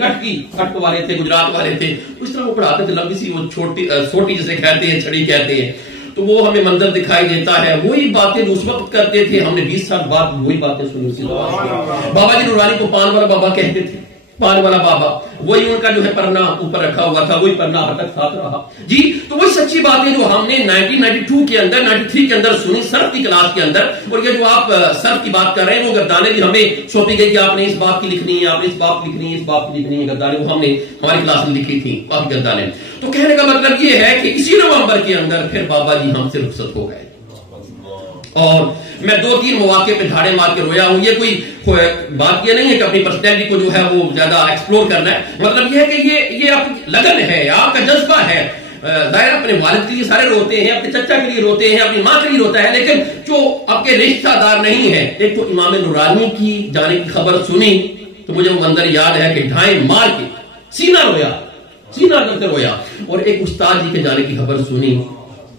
اٹک والے تھے، گجرات والے تھے، اس طرح وہ پڑھاتے تھے، لمبی سی وہ چھوٹی جسے کہتے ہیں، چھڑی کہتے ہیں، تو وہ ہمیں منظر دکھائی دیتا ہے، وہی باتیں جو اس وقت کرتے تھے، ہم نے 20 سال بعد وہی باتیں سنی اسی دوران۔ بابا جی نورانی کو پان والا بابا کہتے تھے، پان والا بابا، وہی ان کا جو ہے پرنا اوپر رکھا ہوا تھا، وہی پرنا ہر تک ساتھ رہا جی۔ تو وہی سچی باتیں جو ہم نے 1992 کے اندر، 93 کے اندر سنی صرف کی کلاس کے اندر، اور یہ جو آپ صرف کی بات کر رہے ہیں وہ گردانے بھی ہمیں سونپی گئی کہ آپ نے اس بات کی لکھنی ہے، آپ نے اس بات کی لکھنی ہے، اس بات کی لکھنی ہے، گردانے وہ ہم نے ہماری کلاس میں لکھی تھی کافی گردانے۔ تو کہنے کا مطلب یہ ہے کہ اسی نومبر کے اندر پھر بابا جی ہم سے رخصت ہو گئے، اور میں 2-3 مواقع پہ دھاڑے مار کے رویا ہوں۔ یہ کوئی بات یہ نہیں ہے کہ اپنی پرسنالٹی کو جو ہے وہ زیادہ ایکسپلور کرنا ہے، مطلب یہ ہے کہ یہ آپ کی لگن ہے، آپ کا جذبہ ہے۔ ظاہر اپنے والد کے لیے سارے روتے ہیں، اپنے چچا کے لیے روتے ہیں، اپنی ماں کے لیے روتا ہے، لیکن جو آپ کے رشتہ دار نہیں ہے، ایک تو امام نورانی کی جانے کی خبر سنی تو مجھے وہ منظر یاد ہے کہ ڈھائیں مار کے سینہ کرتے رویا، اور ایک استاد جی کے جانے کی خبر سنی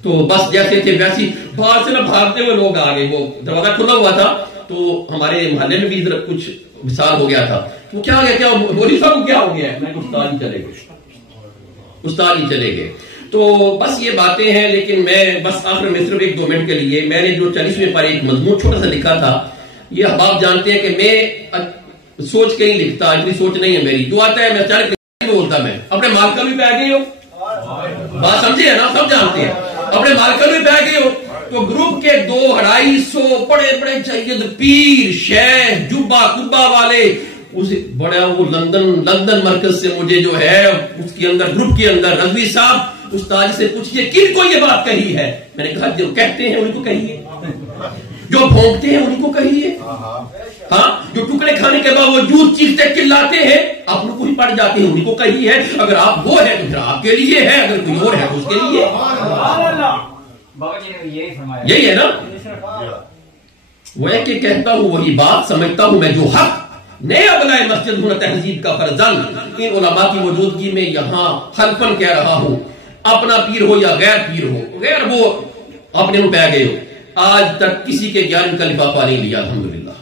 تو بس جیسے تھے ویسی باہر سے نہ بھاگتے ہوئے لوگ آ گئے، وہ دروازہ کھلا ہوا تھا تو ہمارے محلے میں بھی کچھ مثال ہو گیا تھا، وہ کیا ہو گیا، کیا مولوی صاحب کو کیا ہو گیا ہے، میں استاد ہی چلے گئے۔ تو بس یہ باتیں ہیں، لیکن میں بس آخر میں صرف 1-2 منٹ کے لیے میں نے جو 40ویں پر ایک مضمون چھوٹا سا لکھا تھا، یہ احباب جانتے ہیں کہ میں سوچ کے ہی لکھتا، اتنی سوچ نہیں ہے میری، جو آتا ہے میں اچانک بولتا، میں اپنے مالکہ بھی پہ گئی ہو، بات سمجھے ہے نا، سب جانتے ہیں، اپنے مالکہ بھی پہ گئی ہو، تو گروپ کے 200-250 بڑے بڑے سید پیر شیخ جبہ کبہ والے، اسے بڑا وہ لندن مرکز سے مجھے جو ہے اس کے اندر گروپ کے اندر رضوی صاحب استاد سے پوچھئے کن کو یہ بات کہی ہے، میں نے کہا جو کہتے ہیں ان کو کہیے، جو بھونکتے ہیں ان کو کہیے، ہاں جو ٹکڑے کھانے کے باوجود چیختے چلاتے ہیں اپنوں کو ہی پڑ جاتے ہیں ان کو کہیے، اگر آپ وہ ہے تو پھر آپ کے لیے ہے، اگر کوئی اور ہے تو اس کے لیے، یہی ہے نا۔ وہ ہے کہ کہتا ہوں وہی بات، سمجھتا ہوں میں جو حق، نئے ابنائے مسجد ہونا تہذیب کا فرزند، ان علماء کی موجودگی میں یہاں خلفن کہہ رہا ہوں، اپنا پیر ہو یا غیر پیر ہو، غیر وہ اپنے میں پہ گئے ہو، آج تک کسی کے 11ویں کا لفافہ نہیں لیا الحمدللہ،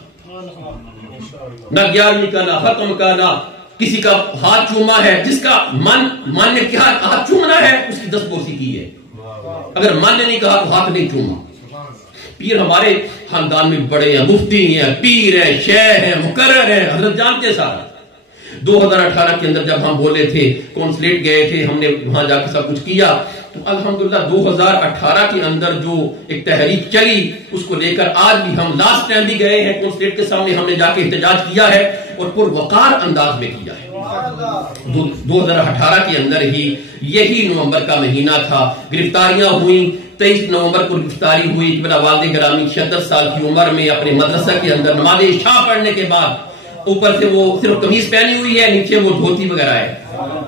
نہ 11ویں کا، نہ ختم کا، نہ کسی کا ہاتھ چوما ہے، جس کا من نے کیا ہاتھ چومنا ہے اس کی 10 بوسی کی ہے، اگر من نے نہیں کہا تو ہاتھ نہیں چوما۔ پیر ہمارے خاندان میں بڑے ہیں، مفتی ہیں، پیر ہیں، شیخ ہیں، مقرر ہیں، حضرت جانتے ہیں سارا۔ 2018 کے اندر جب ہم بولے تھے، کونسلیٹ گئے تھے، ہم نے وہاں جا کے سب کچھ کیا، تو الحمدللہ 2018 کے اندر جو ایک تحریک چلی اس کو لے کر آج بھی ہم لاسٹ ٹائم بھی گئے ہیں کونسلیٹ کے سامنے، ہم نے جا کے احتجاج کیا ہے اور پروقار انداز میں کیا ہے۔ 2018 کے اندر ہی یہی نومبر کا مہینہ تھا، گرفتاریاں ہوئیں، 23 نومبر کو گرفتاری ہوئی کہ میرا والد گرامی 76 سال کی عمر میں اپنے مدرسہ کے اندر نماز عشاء پڑھنے کے بعد اوپر سے وہ صرف قمیض پہنی ہوئی ہے، نیچے وہ دھوتی وغیرہ ہے،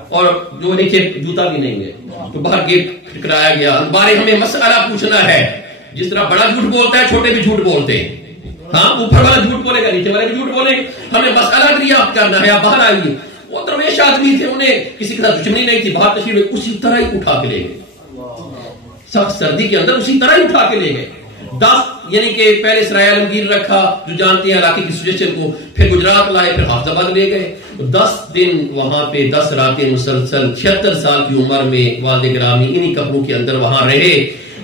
اور جو نیچے جوتا بھی نہیں ہے، تو باہر گیٹ کھٹکرایا گیا، بارے ہمیں مسئلہ پوچھنا ہے، جس طرح بڑا جھوٹ بولتا ہے چھوٹے بھی جھوٹ بولتے ہیں، ہاں اوپر والا جھوٹ بولے گا نیچے والے بھی جھوٹ بولے گا، ہمیں مسئلہ دریافت کرنا ہے، آپ باہر آئیے۔ وہ درویش آدمی تھے، انہیں کسی کے ساتھ دشمنی نہیں تھی، باہر تشریف میں اسی طرح ہی اٹھا کے لے گئے، سخت سردی کے اندر اسی طرح ہی اٹھا کے لے گئے۔ 10 یعنی کہ پہلے سرائے عالمگیر رکھا جو جانتے ہیں علاقے کی سچویشن کو، پھر گجرات لائے، پھر حافظ آباد لے گئے، 10 دن وہاں پہ 10 راتیں مسلسل 76 سال کی عمر میں والد گرامی انہی کپڑوں کے اندر وہاں رہے،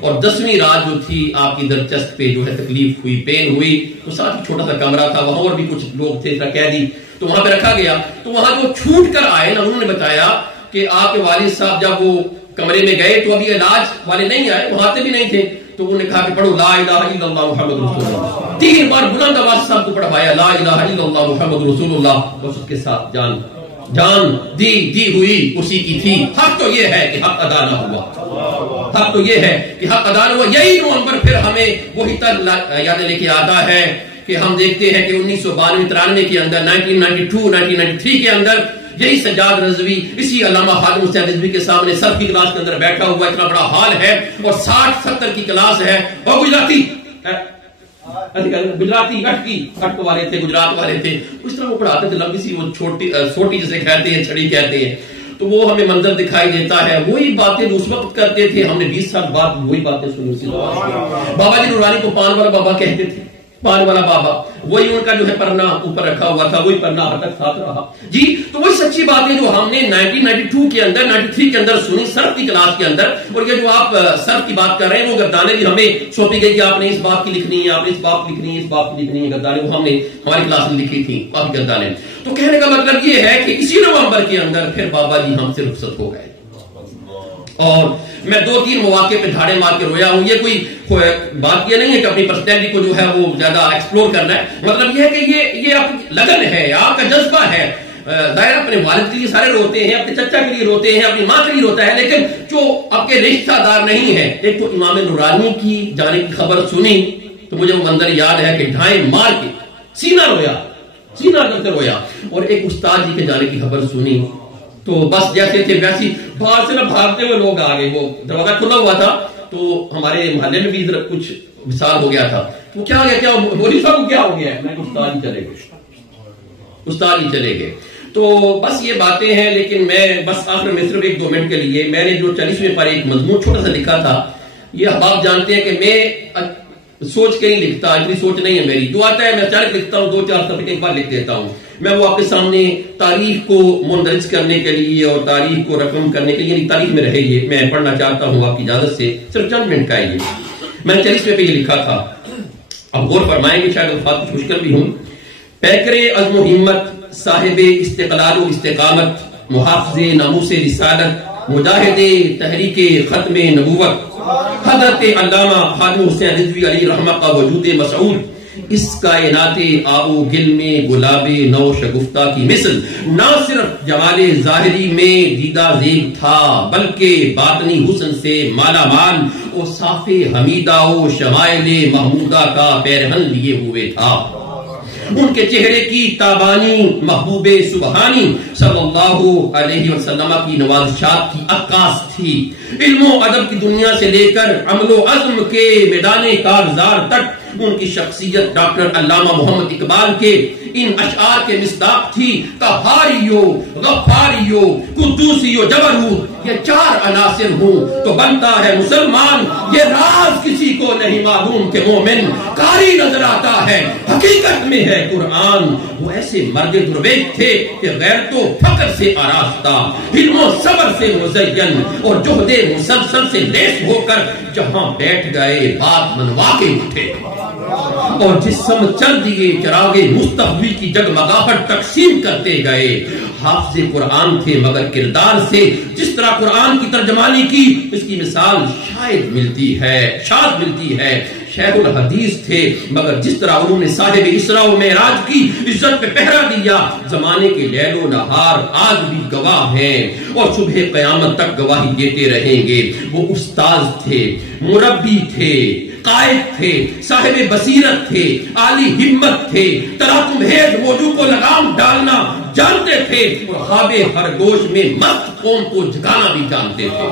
اور 10ویں رات جو تھی آپ کی درچسپ پہ جو ہے تکلیف ہوئی، پین ہوئی، تو ساتھ ہی چھوٹا سا کمرہ تھا، وہاں اور بھی کچھ لوگ تھے قیدی، تو وہاں پہ رکھا گیا، تو وہاں جو چھوٹ کر آئے نا انہوں نے بتایا کہ آپ کے والد صاحب جب وہ کمرے میں گئے تو ابھی علاج والے نہیں آئے، وہاں سے بھی نہیں تھے، تو انہوں نے کہا کہ پڑھو لا الہ الا اللہ محمد رسول اللہ، 3 بار بلند آواز صاحب کو پڑھوایا لا الہ الا اللہ محمد رسول اللہ، بس اس کے ساتھ جان دی ہوئی اسی کی تھی، حق تو یہ ہے کہ حق ادا نہ ہوا، حق تو یہ ہے کہ حق ادا نہ ہوا۔ یہی نومبر پھر ہمیں وہی تک یاد لے کے آتا ہے کہ ہم دیکھتے ہیں کہ 1992-93 کے اندر، 1992-1993 کے اندر یہی سجاد رضوی اسی علامہ خادم حسین رضوی کے سامنے سب کی کلاس کے اندر بیٹھا ہوا، اتنا بڑا ہال ہے اور 60-70 کی کلاس ہے، اور گجراتی اٹک والے تھے، گجرات والے تھے، اس طرح وہ پڑھاتے تھے، لمبی سی وہ چھوٹی جسے کہتے ہیں، چھڑی کہتے ہیں، تو وہ ہمیں منظر دکھائی دیتا ہے، وہی باتیں اس وقت کرتے تھے، ہم نے 20 سال بعد وہی باتیں سنی۔ بابا جی نورانی کو پان والا بابا کہتے تھے، پان والا بابا، وہی ان کا جو ہے پرنا اوپر رکھا ہوا تھا، وہی پرنا اب تک ساتھ رہا جی۔ تو وہی سچی باتیں جو ہم نے 1992 کے اندر 93 کے اندر سنی سرف کی کلاس کے اندر، اور یہ جو آپ سرف کی بات کر رہے ہیں وہ گردانے بھی ہمیں سونپی گئی کہ آپ نے اس بات کی لکھنی ہے، آپ نے اس بات کی لکھنی ہے، اس بات کی لکھنی ہے، گردانے وہ ہم نے ہماری کلاس میں لکھی تھی کافی گردانے۔ تو کہنے کا مطلب یہ ہے کہ اسی نومبر کے اندر پھر بابا جی ہم سے رخصت ہو گئے، اور میں 2-3 مواقع پہ دھاڑے مار کے رویا ہوں۔ یہ کوئی بات یہ نہیں ہے کہ اپنی پرسنالٹی کو جو ہے وہ زیادہ ایکسپلور کرنا ہے، مطلب یہ ہے کہ یہ آپ کی لگن ہے، آپ کا جذبہ ہے۔ ظاہر اپنے والد کے لیے سارے روتے ہیں، اپنے چچا کے لیے روتے ہیں، اپنی ماں کے لیے روتا ہے، لیکن جو آپ کے رشتہ دار نہیں ہے، ایک تو امام نورانی کی جانے کی خبر سنی تو مجھے وہ منظر یاد ہے کہ ڈھائیں مار کے سینہ کر کے رویا، اور ایک استاد جی کے جانے کی خبر سنی تو بس جیسے تھے ویسی باہر سے نہ بھاگتے ہوئے لوگ آ گئے، وہ دروازہ کھلا ہوا تھا تو ہمارے محلے میں بھی کچھ مثال ہو گیا تھا، وہ کیا ہو گیا، کیا مولوی صاحب کو کیا ہو گیا ہے، میں استاد ہی چلے گئے۔ تو بس یہ باتیں ہیں، لیکن میں بس آخر میں صرف 1-2 منٹ کے لیے میں نے جو 40ویں پر ایک مضمون چھوٹا سا لکھا تھا، یہ احباب جانتے ہیں کہ میں سوچ کے نہیں لکھتا، اتنی سوچ نہیں ہے میری، جو آتا ہے میں اچانک لکھتا ہوں، 2-4 صفحے ایک بار لکھ دیتا ہوں۔ میں وہ آپ کے سامنے تاریخ کو مندرج کرنے کے لیے اور تاریخ کو رقم کرنے کے لیے، تاریخ میں رہے یہ میں پڑھنا چاہتا ہوں آپ کی اجازت سے، صرف چند منٹ کا ہے یہ۔ میں نے 40ویں پہ یہ لکھا تھا، اب غور فرمائیں گے، شاید الفاظ کچھ مشکل بھی ہوں۔ پیکر عزم و ہمت، صاحب استقلال و استقامت، محافظ ناموس رسالت، مجاہد تحریک ختم نبوت، حضرت علامہ خادم حسین رضوی علیہ رحمہ کا وجود مسعود، اس کائنات آب و گل میں گلاب نو شگفتہ کی مثل نہ صرف جمال ظاہری میں دیدہ زیب تھا، بلکہ باطنی حسن سے مالا مال اور صاف حمیدہ و شمائل محمودہ کا پیرہن لیے ہوئے تھا۔ ان کے چہرے کی تابانی محبوب سبحانی صلی اللہ علیہ وسلم کی نوازشات کی عکاس تھی۔ علم و ادب کی دنیا سے لے کر عمل و عزم کے میدان کارزار تک ان کی شخصیت ڈاکٹر علامہ محمد اقبال کے ان اشعار کے مصداق تھی۔ قہاریو، غفاریو، قدوسیو، جبروت، یہ 4 عناصر ہوں تو بنتا ہے مسلمان۔ یہ راز کسی کو نہیں معلوم کہ مومن قاری نظر آتا ہے، حقیقت میں ہے قرآن۔ وہ ایسے مرد درویش تھے کہ غیرت و فقر سے آراستہ، علم و صبر سے مزین اور جہد مسلسل سے لیس ہو کر جہاں بیٹھ گئے بات منوا کے اٹھے، اور جسم چل دیے چراغ مستقبل کی جگمگاہٹ تقسیم کرتے گئے۔ حافظ قرآن تھے مگر کردار سے جس طرح قرآن کی ترجمانی کی اس کی مثال شاید ملتی ہے، شاید ملتی ہے۔ شیخ الحدیث تھے مگر جس طرح انہوں نے صاحب اسراء و معراج کی عزت پہ پہرا دیا، زمانے کے لیل و نہار آج بھی گواہ ہیں اور صبح قیامت تک گواہی دیتے رہیں گے۔ وہ استاذ تھے، مربی تھے، قائد تھے، صاحب بصیرت تھے، عالی ہمت تھے، تراکم ہیج موضوع کو لگام ڈالنا جانتے تھے اور خواب خرگوش میں مست قوم کو جگانا بھی جانتے تھے۔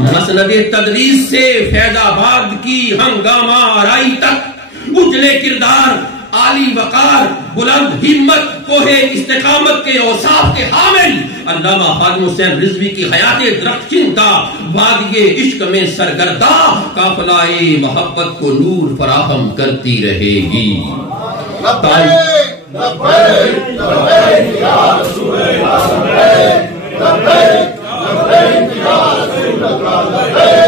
مسند تدریس سے فیض آباد کی ہنگامہ آرائی تک اجلے کردار، عالی وقار، بلند ہمت، کوہ استقامت کے اوصاف کے حامل علامہ خادم حسین رضوی کی حیات درخشندہ وادی عشق میں سرگردہ قافلہ محبت کو نور فراہم کرتی رہے گی۔ لبیک لبیک یا رسول اللہ، لبیک لبیک یا رسول اللہ،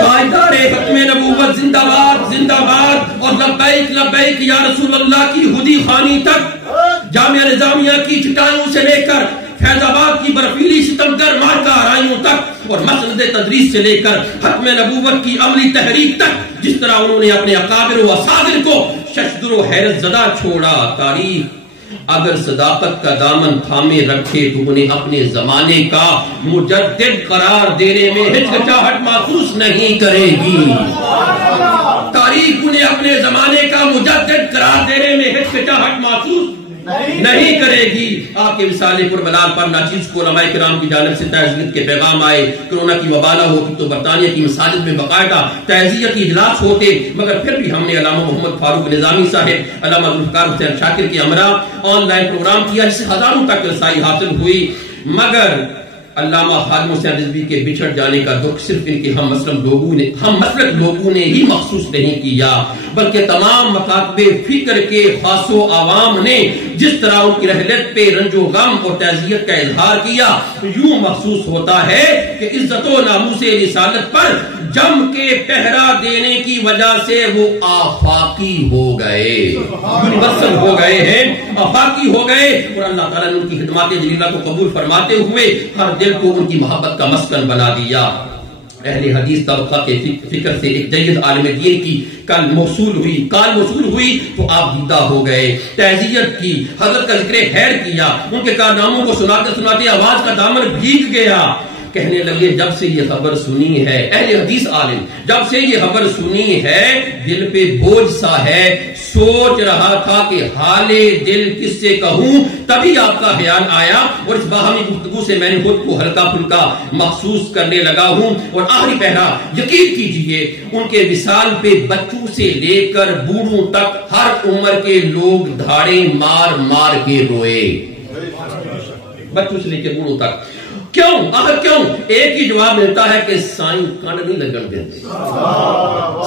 تاجدار ختم نبوت زندہ باد زندہ باد، اور لبیک لبیک یا رسول اللہ کی ہدی خانی تک، جامعہ نظامیہ کی چٹانوں سے لے کر فیض آباد کی برفیلی ستمگر مارکہ آرائیوں تک، اور مسند تدریس سے لے کر ختم نبوت کی عملی تحریک تک، جس طرح انہوں نے اپنے اکابر و اساطیر کو ششدر و حیرت زدہ چھوڑا۔ تاریخ اگر صداقت کا دامن تھامے رکھے تو انہیں اپنے زمانے کا مجدد قرار دینے میں ہچکچاہٹ محسوس نہیں کرے گی۔ تاریخ انہیں اپنے زمانے کا مجدد قرار دینے میں ہچکچاہٹ محسوس نہیں کرے گی. آپ کے وصال پرملال پر ناچیز کو علماء کرام کی جانب سے تعزیت کے پیغام آئے. کرونا کی وبا نہ ہوتی تو برطانیہ کی مساجد میں باقاعدہ تعزیت کی اجلاس ہوتے، مگر پھر بھی ہم نے علامہ محمد فاروق نظامی صاحب، علامہ ذوالفقار حسین شاکر کے ہمراہ آن لائن پروگرام کیا جس سے ہزاروں تک رسائی حاصل ہوئی. مگر علامہ خادم حسین رضوی کے بچھڑ جانے کا دکھ صرف ان کے ہم مسلک لوگوں نے ہی مخصوص نہیں کیا، بلکہ تمام مکاتب فکر کے خاص و عوام نے جس طرح ان کی رحلت پہ رنج و غم اور تعزیت کا اظہار کیا، یوں محسوس ہوتا ہے کہ عزت و ناموس رسالت پر جم کے پہرا دینے کی وجہ سے وہ آفاقی ہو گئے، یونیورسل ہو گئے ہیں، آفاقی ہو گئے. اور اللہ تعالیٰ نے ان کی خدمات جلیلہ کو قبول فرماتے ہوئے ہر دل کو ان کی محبت کا مسکن بنا دیا. اہل حدیث طبقہ کے فکر سے ایک جید عالم دین کی کال موصول ہوئی تو آپ دیدہ ہو گئے. تعزیت کی، حضرت کا ذکر خیر کیا، ان کے کارناموں کو سناتے سناتے آواز کا دامن بھیگ گیا. کہنے لگے جب سے یہ خبر سنی ہے، اہل حدیث عالم جب سے یہ خبر سنی ہے دل پہ بوجھ سا ہے، سوچ رہا تھا کہ حال دل کس سے کہوں، تبھی آپ کا خیال آیا اور اس باہمی گفتگو سے میں نے خود کو ہلکا پھلکا محسوس کرنے لگا ہوں. اور آخری پہرا یقین کیجئے ان کے وصال پہ بچوں سے لے کر بوڑھوں تک ہر عمر کے لوگ دھاڑے مار مار کے روئے، بچوں سے لے کے بوڑھوں تک. کیوں؟ آخر کیوں؟ ایک ہی جواب ملتا ہے کہ سائیں کنڈ نہیں لگن دیتے،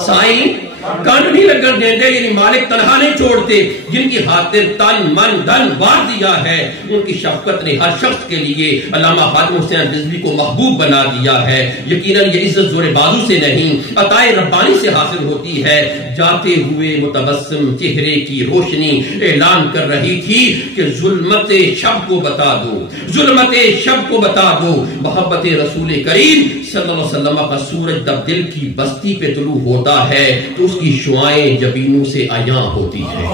سائیں کنڈ نہیں لگن دیتے، یعنی مالک تنہا نہیں چھوڑتے. جن کی خاطر تن من دھن بار دیا ہے، ان کی شفقت نے ہر شخص کے لیے علامہ خادم حسین رضوی کو محبوب بنا دیا ہے. یقیناً یہ عزت زور بازو سے نہیں عطائے ربانی سے حاصل ہوتی ہے. جاتے ہوئے متبسم چہرے کی روشنی اعلان کر رہی تھی کہ ظلمت شب کو بتا دو، ظلمت شب کو بتا دو. محبت رسول کریم صلی اللہ علیہ وسلم کا سورج جب دل کی بستی پہ طلوع ہوتا ہے تو اس کی شعائیں جبینوں سے عیاں ہوتی ہے.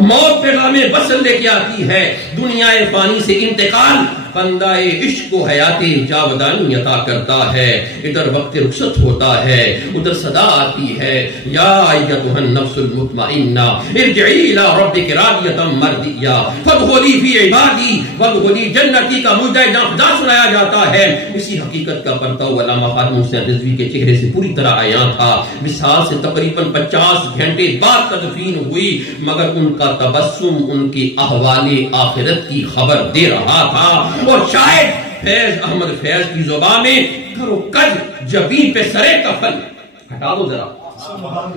موت پیغام وصل لے کے آتی ہے، دنیا فانی سے انتقال بندہ عشق کو حیات جاودانی عطا کرتا ہے. ادھر وقت رخصت ہوتا ہے، ادھر صدا آتی ہے یا ایتھا النفس المطمئنہ ارجعی الی ربک راضیۃ مرضیہ فادخلی فی عبادی وادخلی جنتی کا مجدہ نافذہ سنایا جاتا ہے. اسی حقیقت کا پرتو علامہ خادم حسین رضوی کے چہرے سے پوری طرح عیاں تھا. وصال سے تقریباً 50 گھنٹے بعد تدفین ہوئی، مگر ان کا تبسم ان کی احوال آخرت کی خبر دے رہا تھا. اور شاید فیض احمد فیض کی زبان میں کرو کج جبین پہ سرے کفن، ہٹا دو ذرا،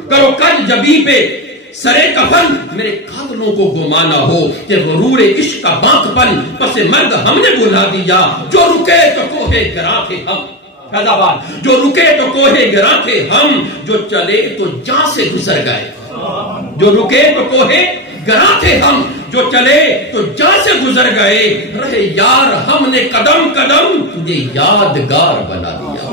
کرو کج جبین پہ سرے کفن میرے قاتلوں کو گمانا ہو کہ غرور عشق کا باق پن پس مرگ ہم نے بلا دیا. جو رکے تو کوہ گراں تھے ہم، جو رکے تو کوہ گراں تھے ہم، جو چلے تو جاں سے گزر گئے. جو رکے تو کوہ گراں تھے ہم، جو چلے تو جاں سے گزر گئے. رہے یار ہم نے قدم قدم تجھے یادگار بنا دیا.